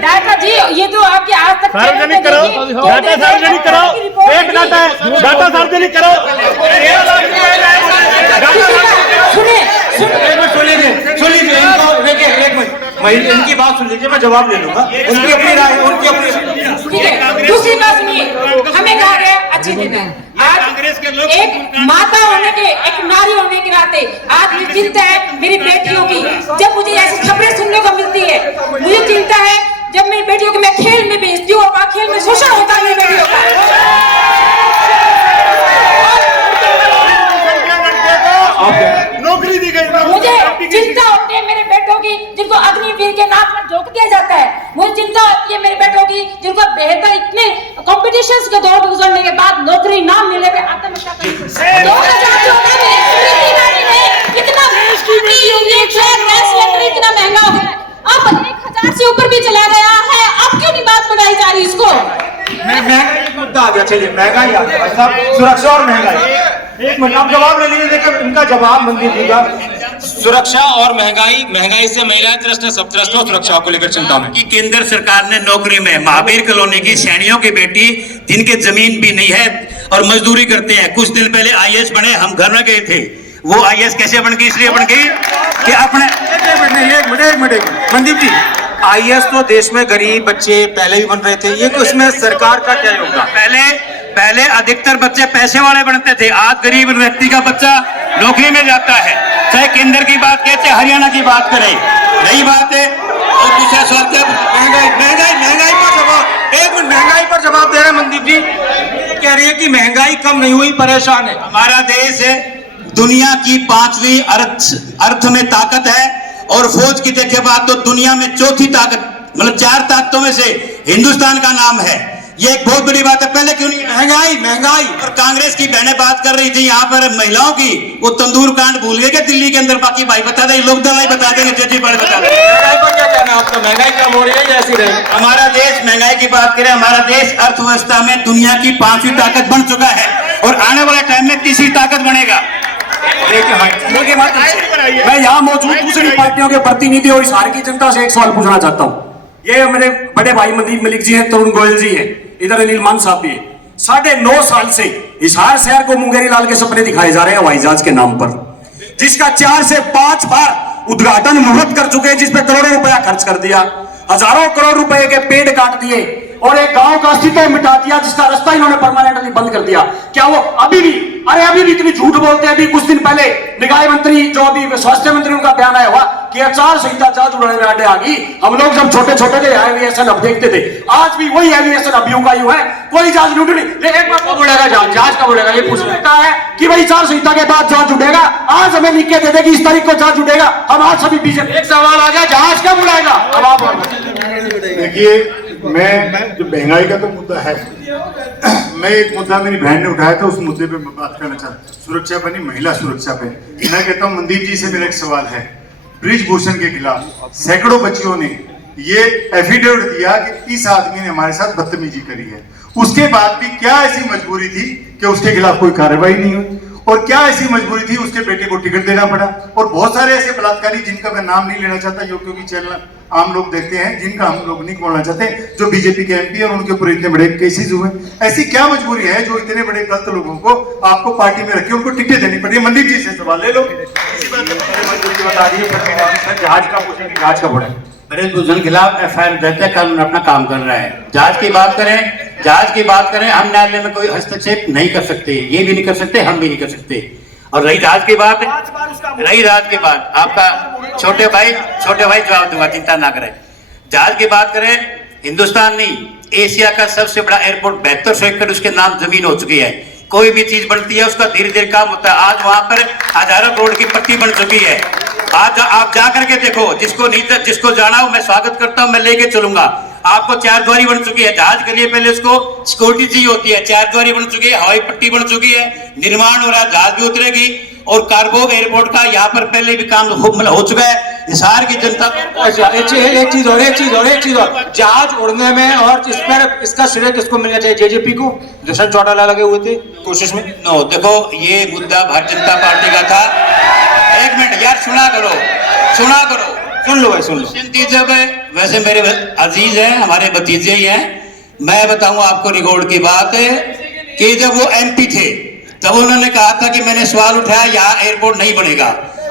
डाटा जी, ये तो आपके आज तक सार्वजनिक करो, डाटा सार्वजनिक करो, फेक डाटा है, डाटा सार्वजनिक करो। इनकी बात सुन लीजिए, मैं जवाब ले लूंगा। उनकी अपनी राय, उनकी अपनी। दूसरी बात सुनिए, हमें कहा गया अच्छे दिन है। आज एक माता होने के, एक नारी होने के नाते आज मुझे चिंता है मेरी बेटियों की। जब मुझे ऐसी खबरें सुनने को मिलती है, मुझे चिंता है जब मेरी बेटियों को मैं खेल में भेजती हूँ और खेल में शोषण होता है मेरी बेटियों का। नौकरी दी गई, मुझे चिंता होती है मेरे बेटों की जिनको अग्निवीर के नाम पर झोंक दिया जाता है। मुझे चिंता होती है मेरे बेटों की जिनको बेहतर इतने कॉम्पिटिशंस के दौर गुजरने के बाद नौकरी ना मिलने पे आत्महत्या करनी पड़ी। 2014 में स्मृति ईरानी ने इतना यूनिट गैस सिलेंडर इतना महंगा हो गया, अब 1000 से ऊपर भी चला गया है। अब क्यों नहीं बात बढ़ाई जा रही इसको? महंगाई का मुद्दा आ गया। चलिए महंगाई आ गया भाई साहब, सुरक्षा और महंगाई। एक मिनट आप जवाब ले लीजिए, लेकिन इनका जवाब मंदिर दीजिएगा। सुरक्षा और महंगाई, महंगाई से महिलाएं त्रस्त हैं, सब त्रस्त हो, सुरक्षा को लेकर चिंता में। कि केंद्र सरकार ने नौकरी में महावीर कॉलोनी की सैनियों की बेटी जिनके जमीन भी नहीं है और मजदूरी करते हैं, कुछ दिन पहले आईएएस बने, हम घर में गए थे। वो आईएएस कैसे बन गई? इसलिए बन गई कि अपने एक मिनट मनदीप जी, आईएएस तो देश में गरीब बच्चे पहले भी बन रहे थे, ये तो इसमें सरकार का क्या योगदान? पहले अधिकतर बच्चे पैसे वाले बनते थे, आज गरीब व्यक्ति का बच्चा नौकरी में जाता है। चाहे केंद्र की बात करें, चाहे हरियाणा की बात करें, नई बात है। और दूसरा सवाल क्या? महंगाई पर जवाब, एक मिनट महंगाई पर जवाब दे रहे हैं मनदीप जी। कह रही है कि महंगाई कम नहीं हुई, परेशान है। हमारा देश दुनिया की 5वीं अर्थ में ताकत है और फौज की देखे बात तो दुनिया में चौथी ताकत, मतलब 4 ताकतों में से हिंदुस्तान का नाम है। ये एक बहुत बड़ी बात है। पहले क्यों नहीं? महंगाई और कांग्रेस की बहनें बात कर रही थी यहाँ पर महिलाओं की, वो तंदूर कांड भूल गए कि दिल्ली के अंदर। बाकी भाई बता दें, लोग दलाई बता देंगे, जजी बड़े बता देंगे। महंगाई पर क्या कहना है आपका? महंगाई कम हो रही है या ऐसी रही? हमारा देश, महंगाई की बात करें, हमारा देश अर्थव्यवस्था में दुनिया की 5वीं ताकत बन चुका है और आने वाले टाइम में 3री ताकत बनेगा। देखिए मैं यहाँ मौजूद दूसरी पार्टियों के प्रतिनिधि और इस हार की जनता से एक सवाल पूछना चाहता हूँ। ये मेरे बड़े भाई मनदीप मलिक जी हैं, तरुण गोयल जी हैं, इधर अनिल मान साहब भी है। 9.5 साल से हिसार शहर को मुंगेरी लाल के सपने दिखाए जा रहे हैं हवाई जहाज के नाम पर, जिसका 4 से 5 बार उद्घाटन मुहूर्त कर चुके हैं, जिसपे करोड़ों रुपया खर्च कर दिया, हजारों करोड़ रुपए के पेड़ काट दिए और एक गांव का अस्तित्व मिटा दिया, जिसका रास्ता इन्होंने परमानेंटली बंद कर दिया। क्या वो अभी भी इतनी झूठ बोलते हैं? अभी कुछ दिन पहले निकाय मंत्री, जो अभी स्वास्थ्य मंत्री, उनका बयान आया हुआ कि आचार संहिता जहाज उड़ाने में आटे आ गई। हम लोग जब छोटे छोटे थे एविएशन अब देखते थे, आज भी वही एविएशन अभियों का यूं है, कोई जहाज लूट नहीं। लेकिन एक बार कब उड़ेगा जहाज कब उड़ेगा? ये पूछता है कि भाई आचार संहिता के बाद जहाज उड़ेगा। आज हमें लिख के दे दे कि इस तारीख को जहाज उड़ेगा, हम आज सभी बीजेपी। एक सवाल आ गया, जहाज कब उड़ेगा? अब आप देखिए, मैं जो महंगाई का तो मुद्दा है, मैं एक मुद्दा मेरी बहन ने उठाया था, उस मुद्दे पे मैं बात करना चाहता हूँ। सुरक्षा बनी, महिला सुरक्षा पे मैं कहता हूँ मनदीप जी से मेरा एक सवाल है। ब्रिजभूषण के खिलाफ सैकड़ों बच्चियों ने ये एफिडेविट दिया कि इस आदमी ने हमारे साथ बदतमीजी करी है। उसके बाद भी क्या ऐसी मजबूरी थी कि उसके खिलाफ कोई कार्रवाई नहीं हुई? और क्या ऐसी मजबूरी थी उसके बेटे को टिकट देना पड़ा? और बहुत सारे ऐसे बलात्कारी, जिनका मैं नाम नहीं लेना चाहता क्योंकि चैनल आम लोग देखते हैं, जिनका हम लोग नहीं बोलना चाहते, जो बीजेपी के एमपी और उनके ऊपर इतने बड़े केसेस हुए। ऐसी क्या मजबूरी है जो इतने बड़े गलत लोगों को आपको पार्टी में रखे, उनको टिकट देनी पड़ी? मनदीप जी से सवाल ले लो। बता दीजिए जहाज का पूछेंगे, जहाज का बोले ब्रिजभूषण खिलाफ एफआईआर दर्ज है, कानून अपना काम कर रहा है। जहाज की बात करें, हम न्यायालय में कोई हस्तक्षेप नहीं कर सकते, ये भी नहीं कर सकते, हम भी नहीं कर सकते। और रही जहाज की बात, आपका छोटे भाई जवाब दूंगा, चिंता ना करें। जहाज की बात करें, हिंदुस्तान नहीं, एशिया का सबसे बड़ा एयरपोर्ट 7200 एकड़ उसके नाम जमीन हो चुकी है। कोई भी चीज बनती है उसका धीरे धीरे काम होता है। आज वहां पर हजारों करोड़ की पट्टी बन चुकी है। आज आप जा करके देखो, जिसको जाना हो मैं स्वागत करता हूं, मैं लेके चलूंगा आपको। 4 द्वारी बन चुकी है। जहाज के लिए पहले उसको सिक्योरिटी चाहिए होती है, 4 द्वारी बन चुकी है, हवाई पट्टी बन चुकी है, निर्माण हो रहा है, जहाज भी उतरेगी। और कार्गो एयरपोर्ट का यहाँ पर पहले भी काम हो चुका है। हिसार की जनता एक चीज और जहाज उड़ने में और इस पर इसका श्रेय किसको मिलना चाहिए? जेजेपी को, जशन चौटाला लगे हुए थे कोशिश में। नो, देखो ये मुद्दा भारतीय जनता पार्टी का था। एक मिनट यार, सुना करो, सुन लो भाई, सुन लो। जब वैसे मेरे अजीज हैं, हमारे भतीजे ही हैं। मैं बताऊं आपको रिकॉर्ड की बात है कि जब वो एमपी थे तब उन्होंने कहा था कि मैंने सवाल उठाया यहाँ एयरपोर्ट नहीं बनेगा।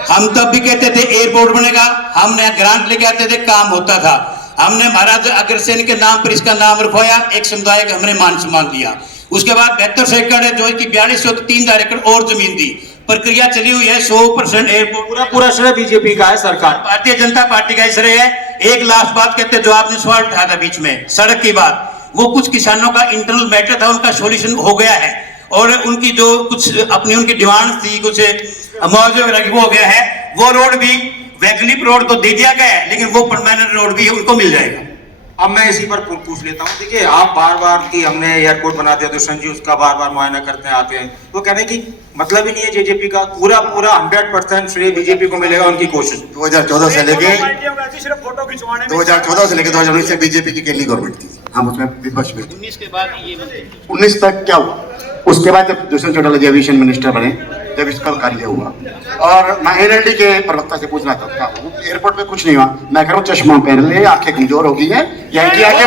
हम तब भी कहते थे एयरपोर्ट बनेगा, हमने ग्रांट लेके आते थे, काम होता था। हमने महाराज अग्रसेन के नाम पर इसका नाम रखवाया, एक समुदाय का हमने मान सम्मान दिया। उसके बाद 72 एकड़ जो कि 4203 एकड़ और जमीन थी। प्रक्रिया चली हुई है 100% एयरपोर्ट पूरा श्रेय बीजेपी का है, सरकार भारतीय जनता पार्टी का श्रेय है। एक लास्ट बात कहते हैं, जो आपने सवाल उठाया था बीच में सड़क की बात, वो कुछ किसानों का इंटरनल मैटर था, उनका सॉल्यूशन हो गया है और उनकी जो कुछ अपनी उनकी डिमांड थी, कुछ मुआवजे वगैरह की, वो हो गया है। वो रोड भी वैकल्पिक रोड तो दे दिया गया है, लेकिन वो परमानेंट रोड भी उनको मिल जाएगा। अब मैं इसी पर पूछ लेता हूँ। देखिए, आप बार बार कि हमने एयरपोर्ट बना दिया, दुष्यंत जी उसका बार बार मुआयना करते हैं, आते हैं, तो कह रहे हैं कि मतलब ही नहीं है जेजेपी का, पूरा 100% श्रेय बीजेपी को मिलेगा उनकी कोशिश। 2014 से लेके 2019 से बीजेपी की केंद्रीय गवर्नमेंट थी, हम उसमें विपक्ष में। 19 के बाद ये 19 तक क्या हुआ, उसके बाद जब दुष्यंत चौटाला जी एविएशन मिनिस्टर बने, जब इसका कार्य हुआ, और मैं एनएलडी के प्रवक्ता से पूछना चाहता हूँ, एयरपोर्ट पे कुछ नहीं हुआ, मैं कह रहा हूँ चश्मा पहन ले, आंखें कमजोर हो गई है, यहाँ की आंखें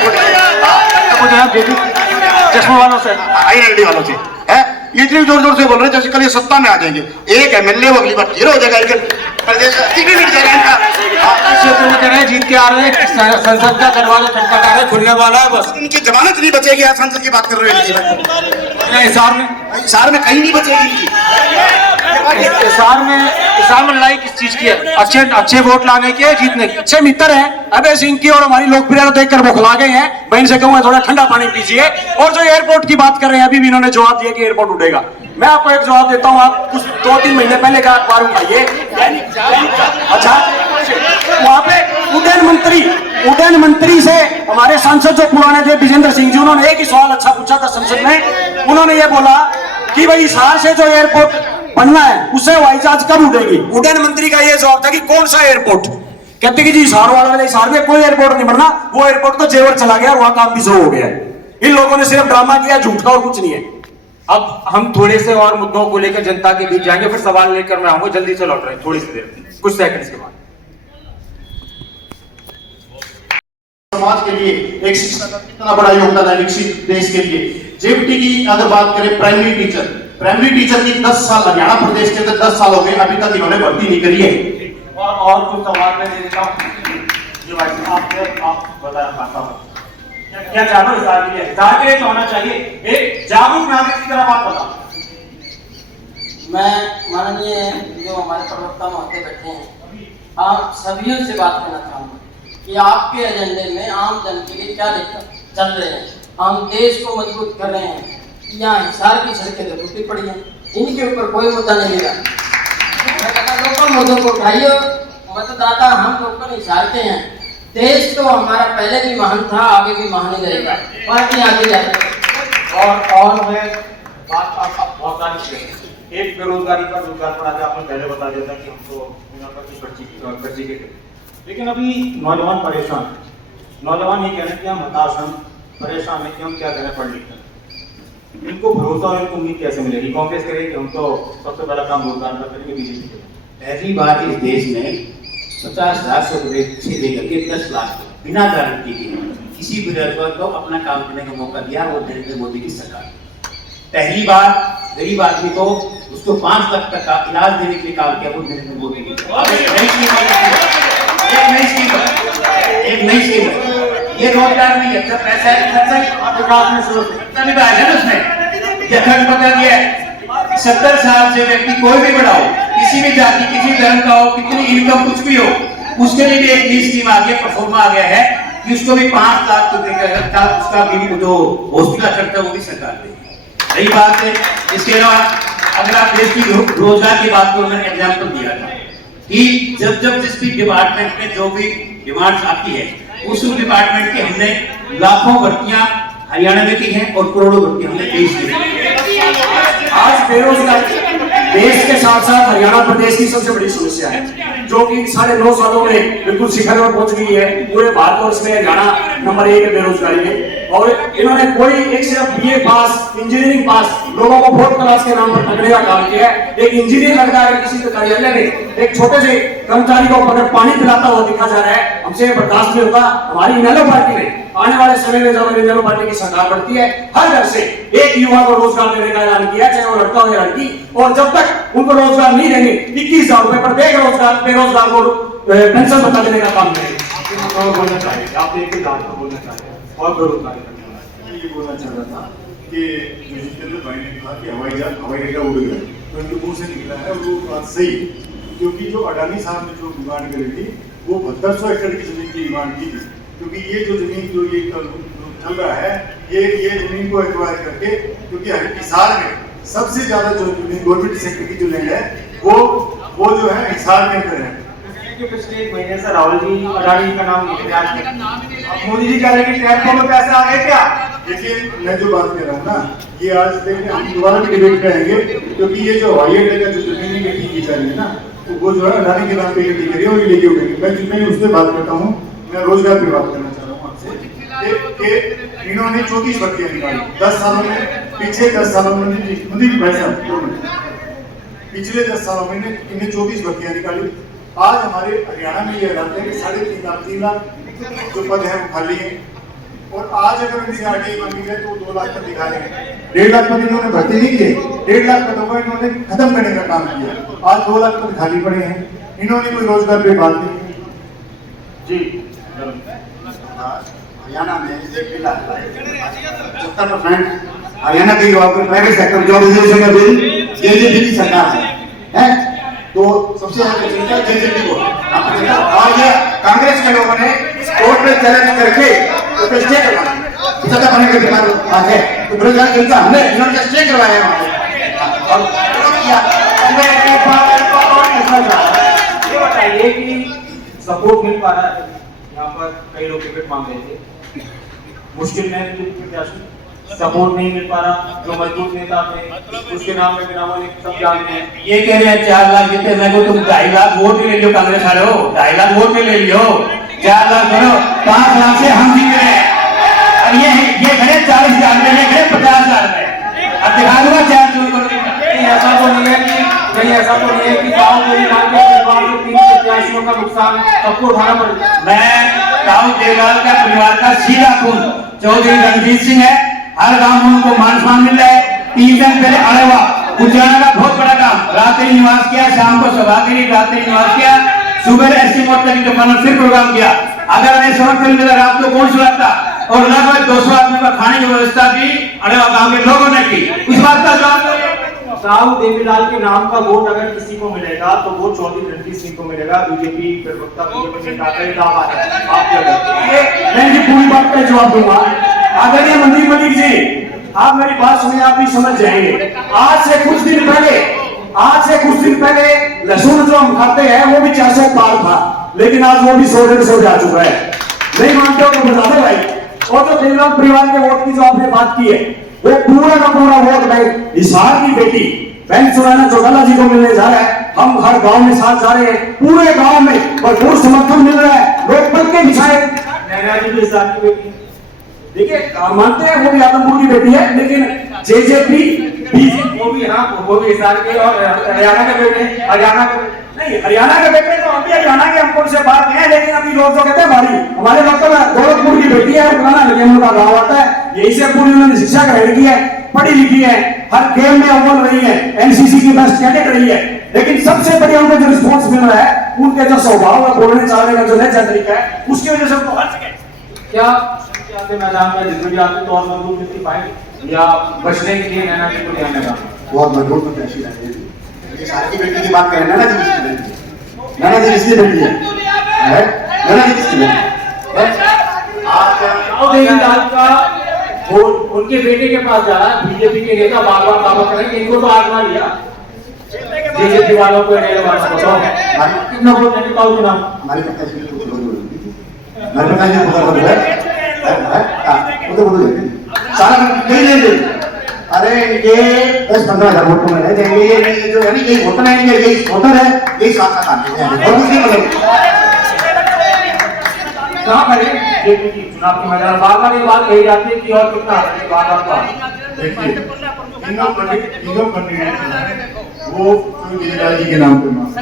चश्मा वालों से, एनएलडी वालों से है, ये इतनी जोर जोर से बोल रहे हैं जैसे कल ये सत्ता में आ जाएंगे। एक एमएलए अगली बार 0 हो जाएगा, प्रदेश मिट जाएगा इनका। क्षेत्र में कह रहे हैं, जीत के आ रहे हैं, संसद का दरवाजा खटखटा रहे, खुलने वाला है, बस इनकी जमानत नहीं बचेगी। आप संसद की बात कर रहे हैं, हिसार में कहीं नहीं बचेगी। हिसार में लड़ाई किस चीज की है? अच्छे वोट लाने के, जीतने के। अच्छे मित्र हैं अभय सिंह की और हमारी लोकप्रियता देखकर बौखला गए हैं। मैं इनसे कहूंगा थोड़ा ठंडा पानी पीजिए। और जो एयरपोर्ट की बात कर रहे हैं, अभी भी इन्होंने जवाब दिया कि एयरपोर्ट उठेगा। मैं आपको एक जवाब देता हूं, आप कुछ 2-3 महीने पहले का अखबार उठाइए, अच्छा वहां पे उड्डयन मंत्री से हमारे सांसद जो पुराने थे विजेंद्र सिंह जी, उन्होंने एक ही सवाल अच्छा पूछा था संसद में। उन्होंने ये बोला कि भाई हिसार से जो एयरपोर्ट बनना है उससे हवाई जहाज कब उड़ेगी। उड्डयन मंत्री का ये जवाब था कि कौन सा एयरपोर्ट, कहते कि जी हिसार वाला, हिसार में कोई एयरपोर्ट नहीं बनना, वो एयरपोर्ट तो जेवर चला गया और वहां काम भी शुरू हो गया। इन लोगों ने सिर्फ ड्रामा किया झूठ का और कुछ नहीं है। अब हम थोड़े से और मुद्दों को लेकर जनता के बीच जाएंगे, फिर सवाल लेकर मैं आऊंगा, जल्दी से लौट रहे हैं थोड़ी सी देर, कुछ सेकंड्स के बाद। समाज के लिए एक शिक्षा का कितना बड़ा योगदान है विकसित देश के लिए। जेपीटी की अगर बात करें, प्राइमरी टीचर की 10 साल हरियाणा प्रदेश के अंदर 10 साल हो गए, अभी तक इन्होंने भर्ती नहीं करी है। और कुछ सवाल मैं दे देता हूँ जो भाई आप बता पाता हूँ क्या जानो हिसार के लिए तो होना चाहिए एक जागरूक नागरिक की तरह बात बताओ। मैं माननीय जो हमारे प्रवक्ता महोदय बैठे हैं, आप सभी से बात करना चाहूँगा कि आपके एजेंडे में आम जन के लिए क्या लेकर चल रहे हैं। हम देश को मजबूत कर रहे हैं, यहाँ हिसार की सड़कें तो टूटी पड़ी हैं, इनके ऊपर कोई मुद्दा नहीं मिला। लोकल मुद्दों को उठाइए, मतदाता हम लोकल हिसार के हैं। देश तो हमारा पहले भी महान था, आगे भी महान ही रहेगा, पार्टी आगे जाएगी। और मैं बात बहुत सारी एक बेरोजगारी पर रोजगार पर आज आपने पहले बता दिया था कि हमको पर्ची के, लेकिन अभी नौजवान परेशान है। नौजवान ये कह रहे हैं कि हम हताश हैं, परेशान है कि हम क्या करें पढ़ लिख कर। इनको भरोसा और इनको उम्मीद कैसे मिलेगी? कांग्रेस करेगी हम तो सबसे बड़ा काम रोजगार का करेंगे, बीजेपी करेगी। पहली बार इस देश में 50,000 से लेकर के 10 लाख तक बिना गारंटी के किसी भी बेरोजगार को अपना काम करने का मौका दिया, वो नरेंद्र मोदी की सरकार। पहली बार गरीब आदमी को उसको 5 लाख तक का इलाज देने के लिए काम किया, वो नरेंद्र मोदी की एक नई स्कीम। ये रोजगार नहीं है, पैसा है उसमें खर्च बता दिया है। 70 साल से व्यक्ति कोई भी बड़ा हो, किसी भी जाति किसी धर्म का हो, कितनी इनकम कुछ भी हो, उसके लिए भी एक नई स्कीम आ गया, परफॉर्मा आ गया है कि उसको भी 5 लाख का उसका भी जो हॉस्पिटल खर्चा वो भी सरकार देगी। सही बात है। इसके अलावा अगर आप देश की रोजगार की बात करो, मैंने एग्जाम्पल दिया था कि जब जिस भी डिपार्टमेंट में जो भी डिमांड्स आती है, उस डिपार्टमेंट की हमने लाखों भर्तियां हरियाणा में की हैं और करोड़ों भर्तियां हमने देश में। आज बेरोजगारी देश के साथ साथ हरियाणा प्रदेश की सबसे बड़ी समस्या है, जो कि 9.5 सालों में बिल्कुल शिखर पर पहुंच गई है। पूरे भारतवर्ष में हरियाणा नंबर 1 है बेरोजगारी में। और इन्होंने कोई एक सिर्फ बीए पास, इंजीनियरिंग पास लोगों को 4th क्लास के नाम पर ठगने का काम किया है। एक इंजीनियर लड़का है किसी कार्यालय में एक छोटे से कर्मचारी को अगर पानी पिलाता हुआ दिखा जा रहा है, हमसे बर्दाश्त नहीं होगा। हमारी इनेलो पार्टी ने आने वाले समय में जब इनेलो पार्टी की सरकार बढ़ती है, हर घर से एक युवा को रोजगार देने का ऐलान किया, चाहे वो लड़का हो या लड़की। और जब तक उनको रोजगार नहीं देंगे, 21,000 रुपए प्रत्येक बेरोजगार को पेंशन बता देने का काम करेंगे। बोलना चाहिए, आप एक ही बात बोलना चाहिए और बेरोजगारी ये बोलना चाह रहा था कि कि जो जितेंद्र भाई ने कहा कि हवाई अड्डा उड़ गया, तो इनके मुंह से निकला है वो बात सही, क्योंकि जो अडानी साहब ने जो डिमांड करी थी वो 7200 एकड़ की जमीन की डिमांड की थी, क्योंकि ये जो जमीन जो ये चल रहा है ये जमीन को एक्वायर करके, क्योंकि हिसार में सबसे ज्यादा जो जमीन गवर्नमेंट सेक्टर की जो लैंड है वो जो है हिसार के अंदर है। पिछले एक महीने से राहुल जी अडानी का नाम लेते हैं, मोदी जी कह रहे हैं कि टैक्सों में पैसे आ गए क्या? देखिए मैं जो बात कर रहा हूँ ना, ये आज देखिए हम दोबारा भी डिबेट करेंगे, क्योंकि ये जो हवाई अड्डे का जो जमीन इकट्ठी की जा रही है ना, तो वो जो है अडानी के नाम पे इकट्ठी करी है और ये लेके उठेंगे। मैं उस पर बात करता हूँ, मैं रोजगार पे बात करना चाह रहा हूँ आपसे। इन्होंने 34 भर्तियां निकाली 10 सालों में, पिछले 10 सालों में भाई साहब पिछले 10 सालों में इन्हें 24 भर्तियां निकाली। आज हमारे हरियाणा में ये हालात है कि 3.5 लाख जो पद है वो खाली है, और आज अगर इनसे आगे मांगी जाए तो 2 लाख पद दिखा देंगे। 1.5 लाख पद इन्होंने भर्ती नहीं किए, 1.5 लाख पदों को इन्होंने खत्म करने का काम किया। आज 2 लाख पद खाली पड़े हैं, इन्होंने कोई रोजगार पे बात नहीं जी। हरियाणा में 75% हरियाणा के युवाओं को प्राइवेट सेक्टर जॉब रिजर्वेशन का बिल जेजेपी की सरकार है, तो सबसे ज्यादा चिंता जेजेपी को, और ये कांग्रेस के लोगों ने कोर्ट में चैलेंज करके तो स्टे करवाया, सत्ता पाने का अधिकार है, तो बेरोजगार जनता हमने इन्होंने स्टे करवाया और ये बताइए कि सपोर्ट मिल पा रहा है? यहाँ पर कई लोग टिकट मांग रहे थे, मुश्किल में सपोर्ट नहीं मिल पा रहा, जो मजबूत नेता थे उसके नाम में सब जानते हैं। ये कह रहे हैं 4 लाख जितने मैं को तुम 2.5 लाख वोट भी ले लियो, कांग्रेस वाले हो 2.5 लाख वोट भी ले लियो, 4 लाख करो, 5 लाख से हम जीत रहे हैं, और ये खड़े 40,000 में, ये खड़े 50,000 में, अब दिखा दूंगा 4 जून को। ऐसा तो नहीं है कि गाँव के परिवार के 3 प्रत्याशियों का नुकसान सबको उठाना पड़ेगा। मैं राहुल देवलाल का परिवार का सीधा खून चौधरी रणजीत सिंह है, हर गांव में उनको मान सम्मान मिल रहा है। 3 दिन पहले अड़वा उज्जैन का बहुत बड़ा काम, रात्रि निवास किया, शाम को सभा के लिए रात्रि निवास किया, सुबह एससी मोर्चा की दुकान में फिर प्रोग्राम किया। अगर मैं समर्थन मिला रात को कौन सुनाता, और लगभग 200 आदमी का खाने की व्यवस्था भी अड़वा गांव के लोगों ने की। उस बात का जवाब राहुल देवीलाल के नाम का वोट अगर किसी को मिलेगा तो वो चौधरी रणजीत सिंह को मिलेगा। बीजेपी प्रवक्ता बीजेपी नेता का दावा है, आप क्या कहते हैं? मैं ये पूरी बात का जवाब दूंगा। आदरणीय मंदिर मलिक जी, आप मेरी बात सुनिए, आप भी समझ जाएंगे। आज से कुछ दिन पहले लहसुन जो हम खाते हैं वो भी 400 पार था, लेकिन आज वो भी 100-150 जा चुका है। नहीं मानते हो तो बता दो भाई। और जो देवलाल परिवार के वोट की जो आपने बात की है, वो पूरा का पूरा वोट बैंक हिसार की बेटी बैंक सुराना चौटाला जी को मिलने जा रहा है। हम हर गांव में साथ जा रहे हैं, पूरे गांव में भरपूर समर्थन मिल रहा है, लोग पद के बिछाए। नैना जी भी हिसार की बेटी, देखिए मानते हैं वो भी आदमपुर की बेटी है, लेकिन जेजेपी वो भी हिसार के, और हरियाणा के बेटे, नहीं हरियाणा के बेटे तो हम भी हरियाणा के, हमको उनसे बात नहीं है, लेकिन अभी लोग जो कहते हैं हमारे लोग तो गोरखपुर की बेटी है, उनका गाँव आता है, यही से पूरी उन्होंने शिक्षा ग्रहण की है, पढ़ी लिखी है, हर गेम में अव्वल रही है, एनसीसी की बेस्ट कैडेट रही है। लेकिन सबसे बढ़िया उनको जो रिस्पॉन्स मिल रहा है, उनके जो स्वभाव और बोलने चालने का जो लहजा तरीका है, उसकी वजह से उनको हर जगह क्या आपके मैदान में जरूरियाती तौर पर मजबूत मिलती पाएंगे या बचने के लिए नैना जी को ध्यान देगा? बहुत मजबूत प्रत्याशी रहे। ये सारी बेटी की बात करें, नैना जी किसकी बेटी है? नैना जी किसकी बेटी है? नैना जी किसकी बेटी है? उनके बेटे के पास जा रहा है, बीजेपी के नेता बार-बार दावा करेंगे इनको तो आजमा लिया, बीजेपी वालों को कितना वोट देने का नाम हमारे प्रत्याशी को हमारे प्रत्याशी सारा नहीं लेंगे। अरे ये 10-15 हजार वोट को मिले देंगे, ये जो है ना यही वोटर है, यही वोटर है, यही साथ आते हैं और कुछ नहीं मतलब कहाँ करें चुनाव के मैदान बार-बार ये बात कही जाती है कि और कितना वो देवीलाल जी के नाम पे मांग,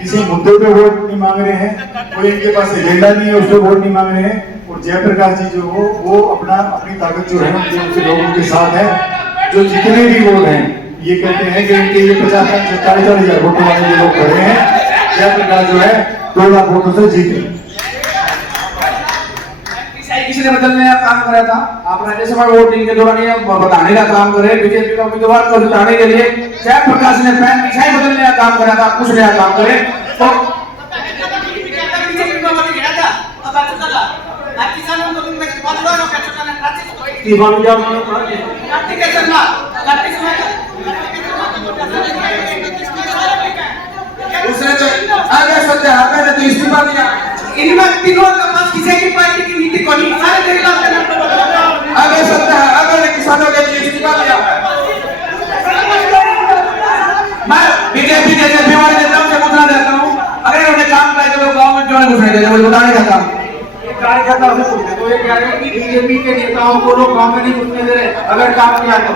किसी मुद्दे पे वोट नहीं मांग रहे हैं, कोई इनके पास एजेंडा नहीं है उससे वोट नहीं मांग रहे हैं। और जयप्रकाश जी जो हो वो अपनी ताकत जो है उनके लोगों के साथ है, जो जितने भी वोट हैं ये कहते हैं कि इनके लिए 50-40 हजार वोटों वाले जो लोग खड़े हैं, जयप्रकाश जो है 2 लाख वोटों से जीते। किसी ने बदलने का काम करा था? आप राज्यसभा वोटिंग के दौरान ये बताने का काम करे बीजेपी का उम्मीदवार को जिताने के लिए जयप्रकाश ने पैन पिछाई बदलने का काम करा था, कुछ नया काम करे तो दूसरे आगे सत्या आपने तो इस्तीफा दिया। इनमें तीनों के पास किसी की पार्टी की नीति को नहीं, सारे देवलाल के नाम पर आगे सत्या अगर किसानों के लिए इस्तीफा दिया। मैं बीजेपी जैसे वाले नेताओं से पूछना चाहता हूँ, अगर उन्होंने काम किया तो गाँव में क्यों नहीं घुसने देते? मुझे बताने का काम कार्यकर्ता से पूछते तो ये कह रहे हैं कि बीजेपी के नेताओं को लोग गाँव में नहीं घुसने दे रहे अगर काम किया तो।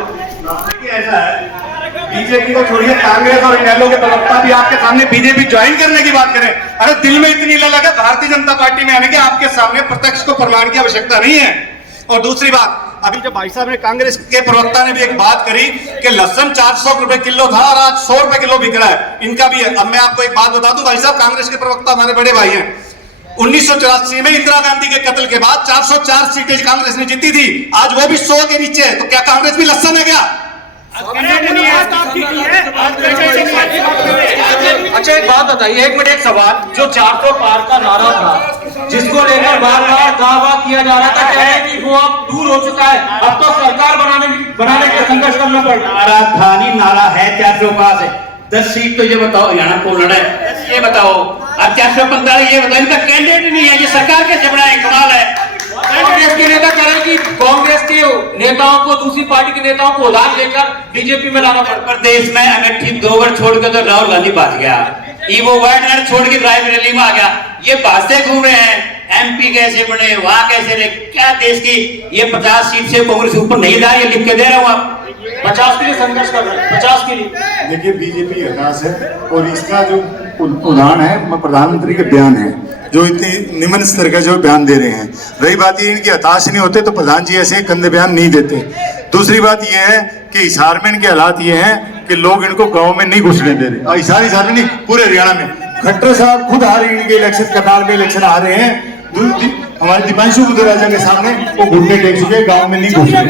ऐसा है बीजेपी को छोड़िए, कांग्रेस और इनेलो के प्रवक्ता भी आपके सामने बीजेपी ज्वाइन करने की बात करें। अरे दिल में इतनी ललक है भारतीय जनता पार्टी में आने के, आपके सामने प्रत्यक्ष को प्रमाण की आवश्यकता नहीं है। और दूसरी बात, अभी जब भाई साहब ने कांग्रेस के प्रवक्ता ने भी एक बात करी कि लहसुन 400 रुपए किलो था और आज 100 रुपए किलो बिक रहा है, इनका भी है। अब मैं आपको एक बात बता दूं, भाई साहब कांग्रेस के प्रवक्ता हमारे बड़े भाई हैं। 1984 में इंदिरा गांधी के कत्ल के बाद 404 सीटें कांग्रेस ने जीती थी, आज वो भी 100 के नीचे है, तो क्या कांग्रेस भी लहसुन है क्या? अच्छा एक बात बताइए, एक मिनट, एक सवाल, जो 400 पार का नारा था जिसको लेकर बार बार दावा किया जा रहा था, कह रहे हैं कि वो अब दूर हो चुका है, अब तो सरकार बनाने के संघर्ष करना पड़ेगा। नारा था नहीं, नारा है 400 पास है। 10 सीट तो ये बताओ हरियाणा को लड़ा है, ये बताओ। अब 445 ये बताओ, इनका कैंडिडेट नहीं है, ये सरकार कैसे बनाए? कमाल है। कांग्रेस के नेता कह रहे हैं कि कांग्रेस के नेताओं को दूसरी पार्टी के नेताओं को उधार लेकर बीजेपी में लाना पड़ा। प्रदेश में अमेठी 2 बार छोड़कर तो राहुल गांधी भाग गया, ईवो वाइटनर छोड़ के ड्राइव रैली में आ गया। ये भाषे घूम रहे हैं, एमपी कैसे बने, वहां कैसे रहे, क्या देश की ये 50 सीट से कांग्रेस ऊपर नहीं जा रही है, लिख के दे रहा हूँ आप 50 के लिए संघर्ष कर रहे हैं, 50 के लिए। देखिए बीजेपी हताश है और इसका जो उदाहरण है प्रधानमंत्री के बयान है, जो इतनी निम्न स्तर का जो बयान दे रहे हैं। रही बात ये इनकी हताश नहीं होते तो प्रधान जी ऐसे कंधे बयान नहीं देते। दूसरी बात ये है कि हिसार में इनके हालात ये हैं कि लोग इनको गांव में नहीं घुसने दे रहे। हिसार में नहीं, पूरे हरियाणा में। खट्टर साहब खुद आ रहे हैं, इनके इलेक्शन करनाल में इलेक्शन आ रहे हैं, हमारे दीपांशु बुद्धराजा के सामने वो घुटने टेक चुके, गाँव में नहीं घुस रहे।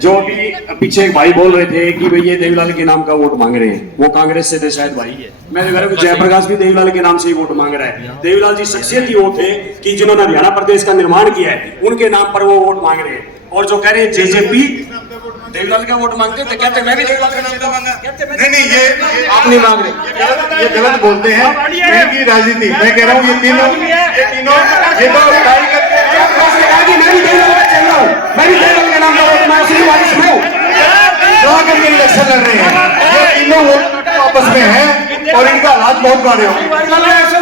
जो भी पीछे एक भाई बोल रहे थे कि भाई ये देवीलाल के नाम का वोट मांग रहे हैं, वो कांग्रेस से थे शायद भाई है। मैंने कहा जयप्रकाश भी देवीलाल के नाम से ही वोट मांग रहा है। देवीलाल जी शख्सियत ही वो थे कि जिन्होंने हरियाणा प्रदेश का निर्माण किया है, उनके नाम पर वो वोट मांग रहे हैं। और जो कह रहे हैं जेजेपी देवीलाल का वोट मांगते थे, कहते मैं भी देवीलाल का नाम का मांगा। नहीं ये आप नहीं मांग रहे, ये गलत बोलते हैं। इनकी राजनीति, मैं कह रहा हूँ ये तीनों ये तो मैं भी देवीलाल का चल रहा हूँ, मैं भी देवीलाल के नाम का वोट मांग रही वारिस में करके इलेक्शन लड़ रहे हैं। ये तीनों आपस में हैं और इनका हालात बहुत बड़े होंगे।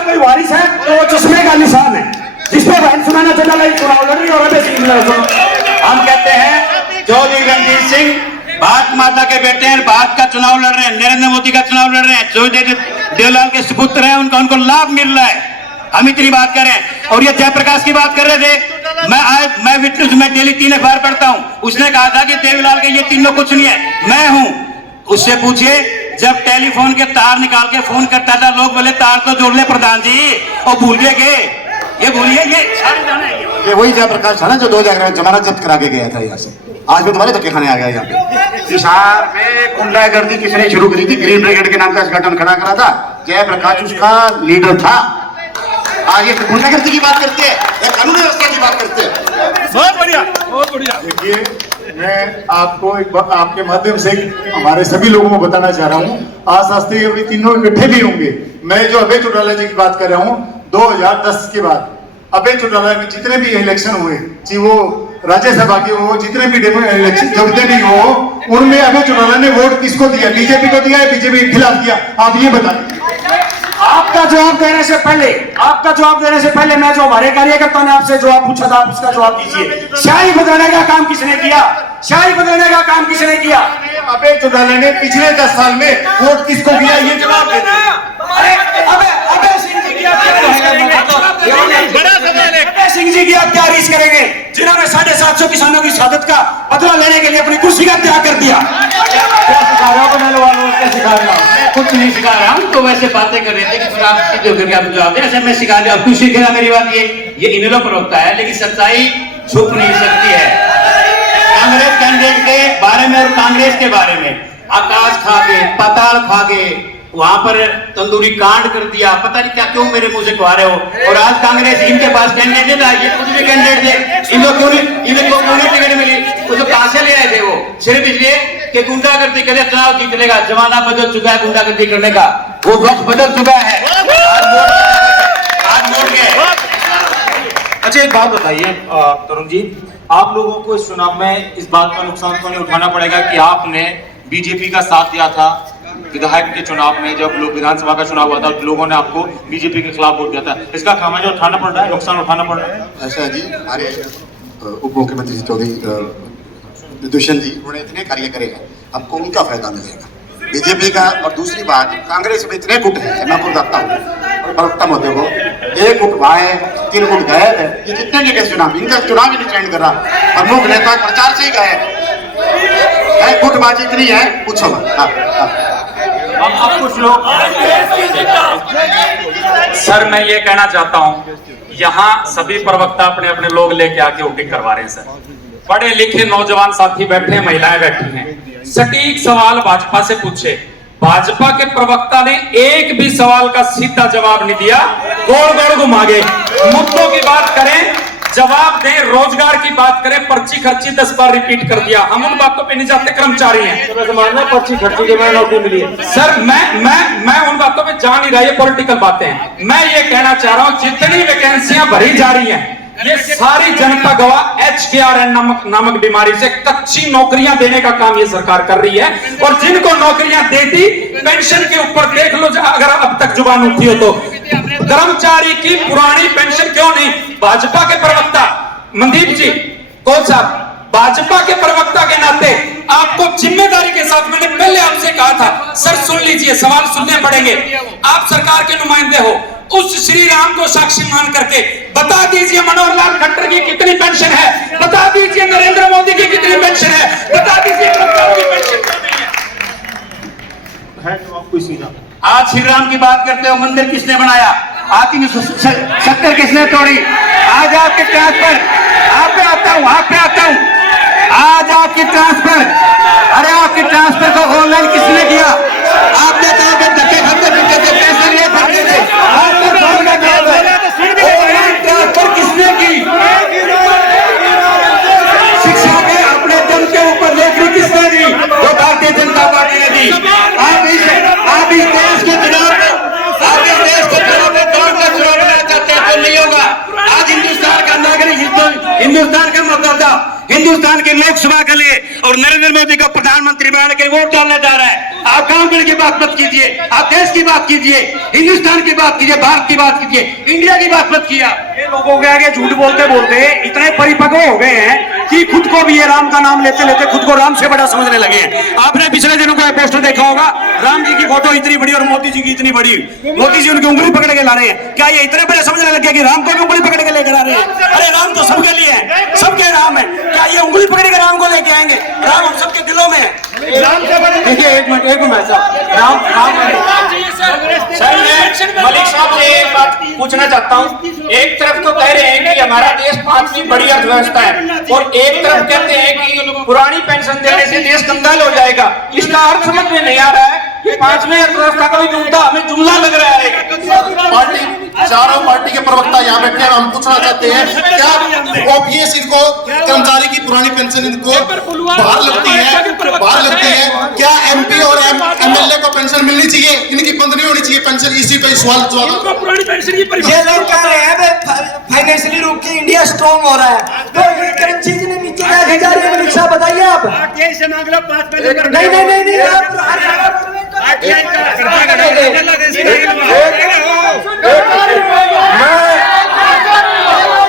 कोई वारिस है तो वो चश्मे का निशान है, जिसपे बहन सुनाना चला रही चुनाव लड़ रही और हम कहते हैं चौधरी रणजीत सिंह भारत माता के बेटे हैं, भारत का चुनाव लड़ रहे हैं, नरेंद्र मोदी का चुनाव लड़ रहे हैं, जो देवलाल के सुपुत्र हैं उनको लाभ मिल रहा है। हम इतनी बात करें। और ये जयप्रकाश की बात कर रहे थे, मैं विटनेस में डेली 3 अखबार पढ़ता हूं, उसने कहा था कि देवलाल के ये तीनों कुछ नहीं है, मैं हूं। उससे पूछिए जब टेलीफोन के तार निकाल के फोन करता था, लोग बोले तार तो जोड़ ले प्रधान जी, और भूल गए, ये भूलिए, ये वही जयप्रकाश था ना जो 2011 में जमानत जब्त करा के गया था यहाँ से, आज भी तुम्हारे धक्के खाने आ गया यहाँ पे। हिसार में गुंडागर्दी किसने शुरू करी थी? ग्रीन ब्रिगेड के नाम का संगठन खड़ा करा था, जयप्रकाश उसका लीडर था। आज ये गुंडागर्दी की बात करते हैं या कानून व्यवस्था की बात करते हैं? बहुत बढ़िया, बहुत बढ़िया। देखिए मैं आपको एक बात आपके माध्यम से हमारे सभी लोगों को बताना चाह रहा हूँ, आज आस्ते अभी तीनों इकट्ठे भी होंगे। मैं जो अभय चौटाला जी की बात कर रहा हूँ, 2010 के बाद अभय चौटाला के जितने भी इलेक्शन हुए, चाहे वो राज्यसभा के हो, जितने भी इलेक्शन जब भी हो, उनमें अभय चौटाला ने वोट किसको दिया? बीजेपी को दिया है, बीजेपी के खिलाफ दिया? आप ये बताइए। आपका जवाब देने से पहले मैं जो हमारे कार्यकर्ता ने आपसे जवाब पूछा था, आप उसका जवाब दीजिए। शाही बदलने का काम किसने किया? शाही बदलने का काम किसने किया? अभय चौटाला ने पिछले 10 साल में वोट किसको दिया? ये जवाब दे दीजिए। अभय सिंह जी की आप क्या रीस करेंगे, जिन्होंने 750 किसानों की शहादत का बदला लेने के लिए अपनी कुर्सी का त्याग कर दिया? कुछ नहीं सिखा रहा हूँ, तो वैसे बातें कर रहे थे कि फिर आप सीधे होकर आप जवाब दें, ऐसे मैं सिखा दिया, अब तू सीखेगा मेरी बात। ये इनेलो प्रवक्ता है, लेकिन सच्चाई छुप नहीं सकती है। कांग्रेस कैंडिडेट के बारे में और कांग्रेस के बारे में आकाश खा के, पाताल खा के, वहां पर तंदूरी कांड कर दिया, पता नहीं क्या क्यों मेरे मुंह से कहा रहे हो। और आज कांग्रेस इनके पास कैंडिडेट है, ये खुद भी कैंडिडेट थे, इनको क्यों नहीं टिकट मिली? वो तो कहां से ले आए थे? वो सिर्फ इसलिए कि गुंडागर्दी के लिए चुनाव जीतने का जमाना बदल चुका है, गुंडागर्दी करने का वो वक्त बदल चुका है। आज वोट के। अच्छा एक बात बताइए तरुण जी, आप लोगों को इस चुनाव में इस बात का नुकसान तो नहीं उठाना पड़ेगा कि आपने बीजेपी का साथ दिया था विधायक के चुनाव में, जब लोग विधानसभा का चुनाव हुआ था लोगों ने आपको बीजेपी के खिलाफ वोट दिया था, इसका खामियाजा उठाना पड़ रहा है, नुकसान उठाना पड़ रहा है? ऐसा जी, हमारे उप मुख्यमंत्री जी चौधरी दुष्यंत जी, उन्होंने इतने कार्य करे हैं, हमको उनका फायदा मिलेगा बीजेपी का। और दूसरी बात, कांग्रेस में इतने गुट है, मैं खुद रखता हूँ प्रवक्ता महोदय को, 1 गुट वहाँ है, 3 गुट गए है, ये जितने नहीं गए चुनाव, इनका चुनाव ही नहीं ट्रेंड कर रहा, प्रमुख नेता प्रचार से ही गए, गुटबाजी इतनी है पूछो मत। अब कुछ लोग सर मैं ये कहना चाहता हूं, यहाँ सभी प्रवक्ता अपने अपने लोग लेके आके वोटिंग करवा रहे हैं सर। पढ़े लिखे नौजवान साथी बैठे हैं, महिलाएं बैठी हैं, सटीक सवाल भाजपा से पूछे, भाजपा के प्रवक्ता ने एक भी सवाल का सीधा जवाब नहीं दिया, गोल गोल घुमा गए। मुद्दों की बात करें, जवाब दें, रोजगार की बात करें, पर्ची खर्ची 10 बार रिपीट कर दिया। हम उन बातों पे नहीं जाते, कर्मचारी हैं। मानना पर्ची खर्ची के मैं नौकरी मिली है सर, मैं उन बातों पे जा नहीं रहा, ये पॉलिटिकल बातें हैं। मैं ये कहना चाह रहा हूं, जितनी वैकेंसियां भरी जा रही हैं, ये सारी जनता गवाह HKRN नामक बीमारी से कच्ची नौकरियां देने का काम ये सरकार कर रही है। और जिनको नौकरियां देती, पेंशन के ऊपर देख लो, अगर अब तक जुबान उठी हो तो, कर्मचारी की पुरानी पेंशन क्यों नहीं? भाजपा के प्रवक्ता मनदीप जी कौन साहब, भाजपा के प्रवक्ता के नाते आपको जिम्मेदारी के साथ, मैंने पहले आपसे कहा था सर सुन लीजिए, सवाल सुनने पड़ेंगे, आप सरकार के नुमाइंदे हो, उस श्री राम को साक्षी मान करके बता दीजिए मनोहर लाल खट्टर की कितनी पेंशन है, बता दीजिए नरेंद्र मोदी की कितनी पेंशन है, बता दीजिए की पेंशन कितनी है तो आपको सीधा। आज श्री राम की बात करते हो, मंदिर किसने बनाया? 1870 किसने तोड़ी? आज आपके ट्रांसफर, आप पे आता हूं, आज आपकी ट्रांसफर, अरे आपकी ट्रांसफर को ऑनलाइन किसने किया? आपने तो धक्के खाते पैसे लिए फिरते थे, ऑनलाइन ट्रांसफर किसने की? शिक्षा के अपने दम के ऊपर नौकरी किसने दी? वो भारतीय जनता पार्टी ने दी। आप इस देश के चुनाव में कौन सा चुनाव लड़ना चाहते हैं तो नहीं होगा। आज हिंदुस्तान का नागरिक, हिंदुस्तान का मतदाता हिंदुस्तान के लोकसभा के लिए और नरेंद्र मोदी को प्रधानमंत्री बनाने के लिए वोट डालने जा रहा है। आप गांव की बात मत कीजिए, आप देश की बात कीजिए, हिंदुस्तान की बात कीजिए, भारत की बात कीजिए, इंडिया की बात मत किया। ये लोगों के आगे झूठ बोलते बोलते इतने परिपक्व हो गए हैं कि खुद को भी ये राम का नाम लेते लेते खुद को राम से बड़ा समझने लगे हैं। आपने पिछले दिनों का पोस्टर देखा होगा, राम जी की फोटो इतनी बड़ी और मोदी जी की इतनी बड़ी, मोदी जी उनकी उंगली पकड़ के ला रहे हैं। क्या ये इतने बड़े समझने लगे कि राम को भी उंगली पकड़ के लेकर आ रहे हैं? अरे राम तो सबके लिए है, सबके राम है, क्या ये उंगली पकड़ के राम को लेके आएंगे? राम हम सबके दिलों में है। देखिए एक मिनट राम सर मैं मलिक साहब से एक बात पूछना चाहता हूँ। एक तरफ तो कह रहे हैं कि हमारा देश 5वीं बड़ी अर्थव्यवस्था है और एक तरफ कहते हैं कि पुरानी पेंशन देने से देश कंगाल हो जाएगा। इसका अर्थ समझ में नहीं आ रहा है कि 5वीं अर्थव्यवस्था का भी जुमला हमें जुमला लग रहा है। पार्टी, चारों पार्टी के प्रवक्ता यहाँ बैठे हैं, हम पूछना चाहते हैं क्या ओपीएस इनको कर्मचारी की पुरानी पेंशन इनको बाहर लगती है? क्या एमपी और एमएलए को पेंशन मिलनी चाहिए? इनकी बंद नहीं होनी चाहिए पेंशन? इसी पे सवाल पुरानी पेंशन की ये लोग कह रहे हैं फाइनेंशियली रूप से इंडिया स्ट्रॉन्ग हो रहा है, तो ये करेंसी ने नीचे कैसे जा रही है? मलिक साहब बताइए आप। से मांग लो 5 नहीं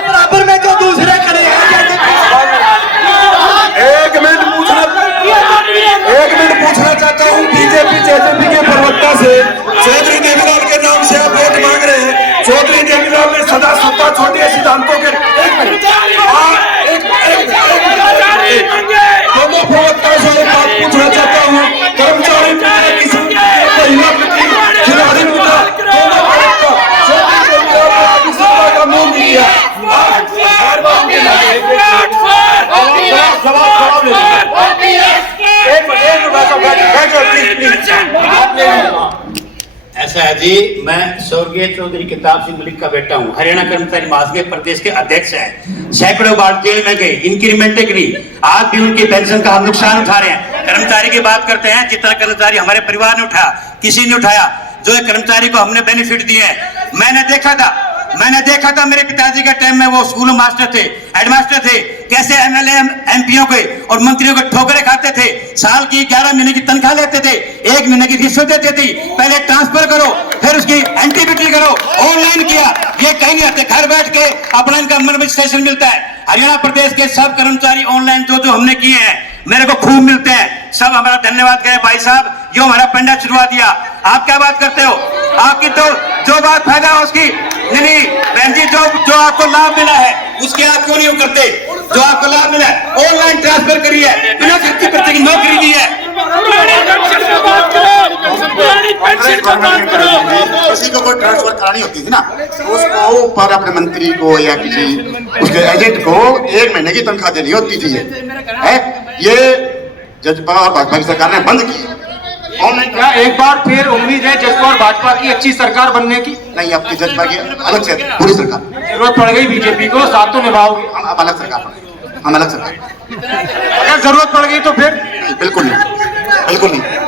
बराबर में जो दूसरे खड़े हैं। एक मिनट पूछना चाहता हूँ बीजेपी जेजेपी के प्रवक्ता से, चौधरी देवीलाल के नाम से आप वोट मांग रहे हैं। चौधरी देवीलाल ने सदा सत्ता छोड़ने सिद्धांतों के दोनों प्रवक्ताओं से एक बात पूछना चाहता हूँ, कर्मचारी महिला खिलाड़ी ऐसा है जी, मैं स्वर्गीय चौधरी किताब सिंह मलिक का बेटा हूँ, हरियाणा कर्मचारी महासंघ प्रदेश के अध्यक्ष हैं। सैकड़ों बार जेल में गए, इंक्रीमेंटें करी, आज भी उनकी पेंशन का हम नुकसान उठा रहे हैं। कर्मचारी की बात करते हैं, जितना कर्मचारी हमारे परिवार ने उठाया, किसी ने उठाया। जो एक कर्मचारी को हमने बेनिफिट दिए हैं, मैंने देखा था मेरे पिताजी के टाइम में वो स्कूल मास्टर थे, हेडमास्टर थे, कैसे एमएलए एमपीओ के और मंत्रियों के ठोकरे खाते थे, साल की 11 महीने की तनख्वाह लेते थे, 1 महीने की रिश्वत देते थे, पहले ट्रांसफर करो फिर उसकी एंटीबिटी करो, ऑनलाइन किया, ये कहीं नहीं आते, घर बैठ के अपना इनका रजिस्ट्रेशन मिलता है। हरियाणा प्रदेश के सब कर्मचारी ऑनलाइन जो हमने किए हैं मेरे को खूब मिलते हैं, सब हमारा धन्यवाद करें भाई साहब, जो हमारा पंडा छुड़वा दिया। आप क्या बात करते हो, आपकी तो जो बात फायदा है उसकी नहीं बहन जी, जो आपको लाभ मिला है उसकी आप क्यों नहीं करते? जो आपको लाभ मिला है ऑनलाइन ट्रांसफर करी है, बिना खर्चे पर्चे की नौकरी दी है। किसी को कोई ट्रांसफर करानी होती थी ना, उसको ऊपर अपने मंत्री को या किसी उसके एजेंट को 1 महीने की तनख्वाह देनी होती थी। ये जजपा और भाजपा की सरकार ने बंद की। ऑनलाइन क्या एक बार फिर उम्मीद है जजपा और भाजपा की अच्छी सरकार बनने की? नहीं, आपकी जजपा की अलग से पूरी सरकार। जरूरत पड़ गई बीजेपी को, साथ तो निभाओगे? हम अलग सरकार, हम अलग सरकार। अगर जरूरत पड़ गई तो फिर? बिल्कुल नहीं।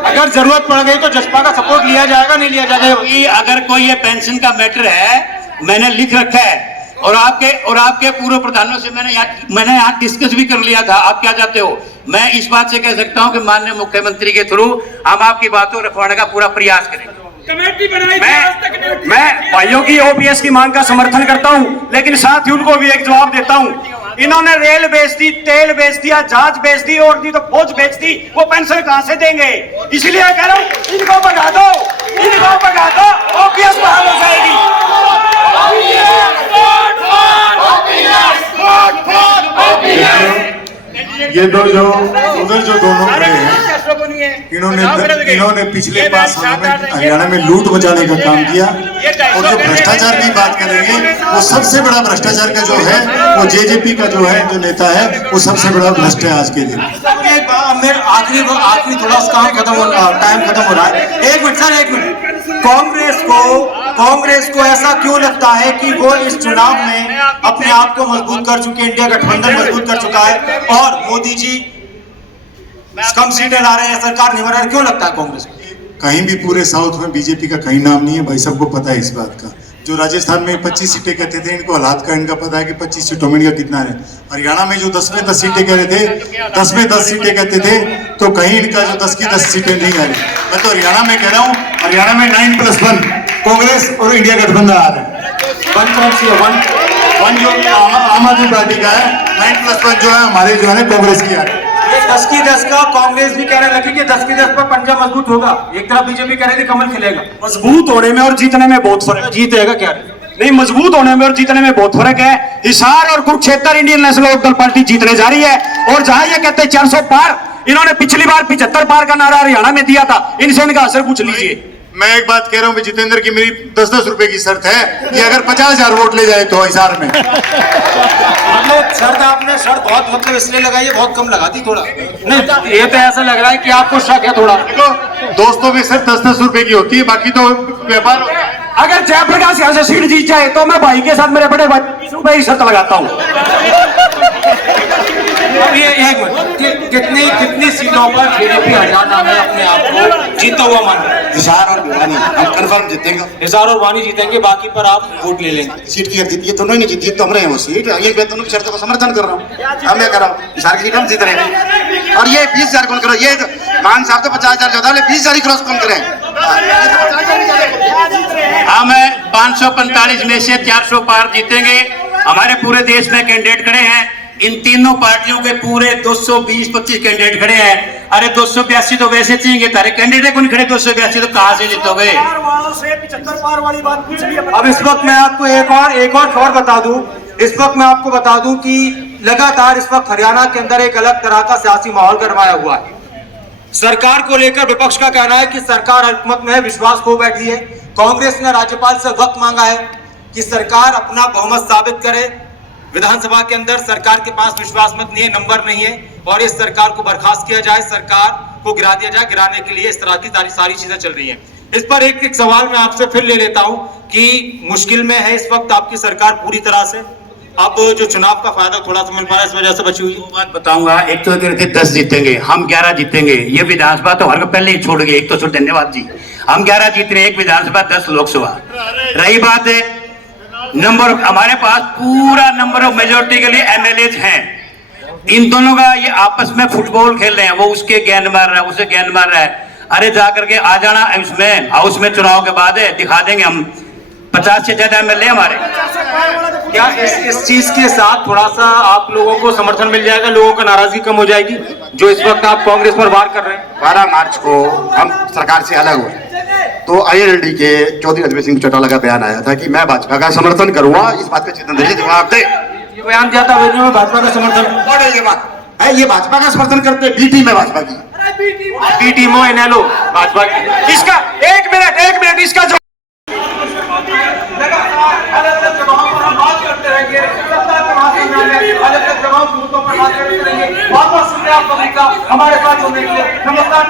अगर जरूरत पड़ गई तो जजपा का सपोर्ट लिया जाएगा, नहीं लिया जाएगा? अगर कोई ये पेंशन का मैटर है, मैंने लिख रखा है और आपके पूर्व प्रधानों से मैंने यहाँ डिस्कस भी कर लिया था। आप क्या चाहते हो? मैं इस बात से कह सकता हूँ कि माननीय मुख्यमंत्री के थ्रू हम आपकी बातों रखवाने का पूरा प्रयास करेंगे। कमेटी बनाई। मैं भाइयों की ओपीएस की मांग का समर्थन करता हूँ, लेकिन साथ ही उनको भी एक जवाब देता हूँ। इन्होंने रेल बेच दी, तेल बेच दिया, जहाज बेच दी और नहीं तो फौज बेच दी, वो पेंशन कहां से देंगे? इसलिए कह रहा हूँ इनको भगा दो, ओपीएस बहाल हो जाएगी। ये दो जो उधर जो दोनों खड़े हैं, इन्होंने पिछले 5 सालों में हरियाणा में लूट मचाने का काम किया। और जो भ्रष्टाचार की बात करेंगे, वो सबसे बड़ा भ्रष्टाचार का जो है वो जेजेपी का जो है जो नेता है वो सबसे बड़ा भ्रष्ट है आज के दिन। आखिरी थोड़ा काम खत्म हो रहा है। एक मिनट कांग्रेस को ऐसा क्यों लगता है कि वो इस चुनाव में अपने आप को मजबूत कर चुके, इंडिया गठबंधन मजबूत कर चुका है और मोदी जी कम सीटें ला रहे हैं, सरकार नहीं बना रही, क्यों लगता है कांग्रेस को? कहीं भी पूरे साउथ में बीजेपी का कहीं नाम नहीं है भाई, सबको पता है इस बात का। जो राजस्थान में 25 सीटें कहते थे, इनको हालात का इनका पता है कि 25 सीटों में इनका कितना है। हरियाणा में जो 10 में 10 सीटें कह रहे थे, 10 में 10 सीटें कहते थे, तो कहीं इनका जो 10 की 10 सीटें नहीं आ रही। मैं तो हरियाणा में कह रहा हूँ, हरियाणा में 9+1 कांग्रेस और इंडिया गठबंधन आ रहे हैं। 1 जो आम आदमी पार्टी का है, 9+1 जो है हमारे जो है कांग्रेस की आ रही है। 10 की 10 का कांग्रेस भी कहने लगी कि 10 की 10 पर पंजा मजबूत होगा। एक तरफ बीजेपी कह रही थी कमल खिलेगा। मजबूत होने में और जीतने में बहुत फर्क है। जीतेगा क्या? नहीं, मजबूत होने में और जीतने में बहुत फर्क है। हिसार और कुरुक्षेत्र इंडियन नेशनल लोकदल पार्टी जीतने जा रही है, और जहां ये कहते हैं 400 पार, इन्होंने पिछली बार 75 पार का नारा हरियाणा में दिया था। इनसे इनका असर पूछ लीजिए। मैं एक बात कह रहा हूँ जितेंद्र की, मेरी 10-10 रुपए की शर्त है कि अगर 50,000 वोट ले जाए तो हिसार में। मतलब शर्त बहुत इसलिए लगाई है, बहुत कम लगा दी थोड़ा। नहीं, ये तो ऐसा लग रहा है कि आपको शक है थोड़ा। देखो, दोस्तों में सिर्फ 10-10 रुपए की होती है, बाकी तो व्यापार होता है। अगर जयप्रकाश यहाँ से सीट जीत जाए तो मैं भाई के साथ मेरे बड़े भाई 20 रुपए की शर्त लगाता हूँ। अब ये एक मिनट, कितनी सीटों पर बीजेपी हरियाणा में अपने आप को जीता हुआ मान? हिसार और भिवानी हम कंफर्म जीतेंगे। हिसार और वानी जीतेंगे, बाकी पर आप वोट ले लेंगे। सीट की जीती है, दोनों ही नहीं जीती है, तो हम रहे हैं वो सीट। ये मैं दोनों की शर्तों को समर्थन कर रहा हूँ। हम क्या कर रहा हूँ, हिसार की सीट हम जीत रहे हैं। और ये 20,000 कौन करो? ये मान साहब तो 50,000 ज्यादा, 20,000 क्रॉस कौन करें? हम 545 में से 400 पार जीतेंगे। हमारे पूरे देश में कैंडिडेट खड़े हैं, इन तीनों पार्टियों के पूरे 220-25 कैंडिडेट खड़े हैं। अरे 282 तो वैसे चाहिए, तारे कैंडिडेट कौन खड़े? 282 तो कहां से जीतोगे? 75 पार वाली बात कुछ भी। अब इस वक्त मैं आपको एक और खबर बता दूं। इस वक्त मैं आपको बता दूं कि लगातार इस वक्त हरियाणा के अंदर एक अलग तरह का सियासी माहौल गरमाया हुआ है। सरकार को लेकर विपक्ष का कहना है कि सरकार हुकूमत में विश्वास खो बैठी है। कांग्रेस ने राज्यपाल से वक्त मांगा है कि सरकार अपना बहुमत साबित करे। विधानसभा के अंदर सरकार के पास विश्वास मत नहीं है, नंबर नहीं है, और इस सरकार को बर्खास्त किया जाए। सरकार को गिरा दिया जाए, गिराने के लिए इस तरह की सारी चीजें चल रही हैं। इस पर एक सवाल मैं आपसे फिर ले लेता हूं कि मुश्किल में है इस वक्त आपकी सरकार पूरी तरह से, अब जो चुनाव का फायदा थोड़ा सा मिल पा रहा है इस वजह से बची हुई है। बात बताऊंगा, एक तो कहते 10 जीतेंगे, हम 11 जीतेंगे, ये विधानसभा तो हर पहले ही छोड़ गए, एक तो धन्यवाद जी, हम 11 जीत रहे हैं, एक विधानसभा 10 लोकसभा। रही बात है नंबर, हमारे पास पूरा नंबर ऑफ मेजोरिटी के लिए एमएलए हैं, इन दोनों का ये आपस में फुटबॉल खेल रहे हैं, वो उसके गेंद मार रहा है, उसे गेंद मार रहा है। अरे जा करके आ जाना इसमें, हाउस में चुनाव के बाद है, दिखा देंगे हम 50 से ज्यादा एमएलए हमारे। क्या इस चीज के साथ थोड़ा सा आप लोगों को समर्थन मिल जाएगा, लोगों की नाराजगी कम हो जाएगी जो इस वक्त आप कांग्रेस पर वार कर रहे हैं? 12 मार्च को हम सरकार से अलग हुए तो INLD के चौधरी अजमेर सिंह चौटाला का बयान आया था कि मैं भाजपा का समर्थन करूंगा, इस बात का चिंतन दीजिए, जवाब दे। ये बयान दिया था में भाजपा का समर्थन, ये बात है, ये भाजपा का समर्थन करते, बी टीम है भाजपा की, बी टीम हो इनेलो भाजपा की। इसका एक मिनट इसका जो हमारे साथ होने के लिए नमस्कार।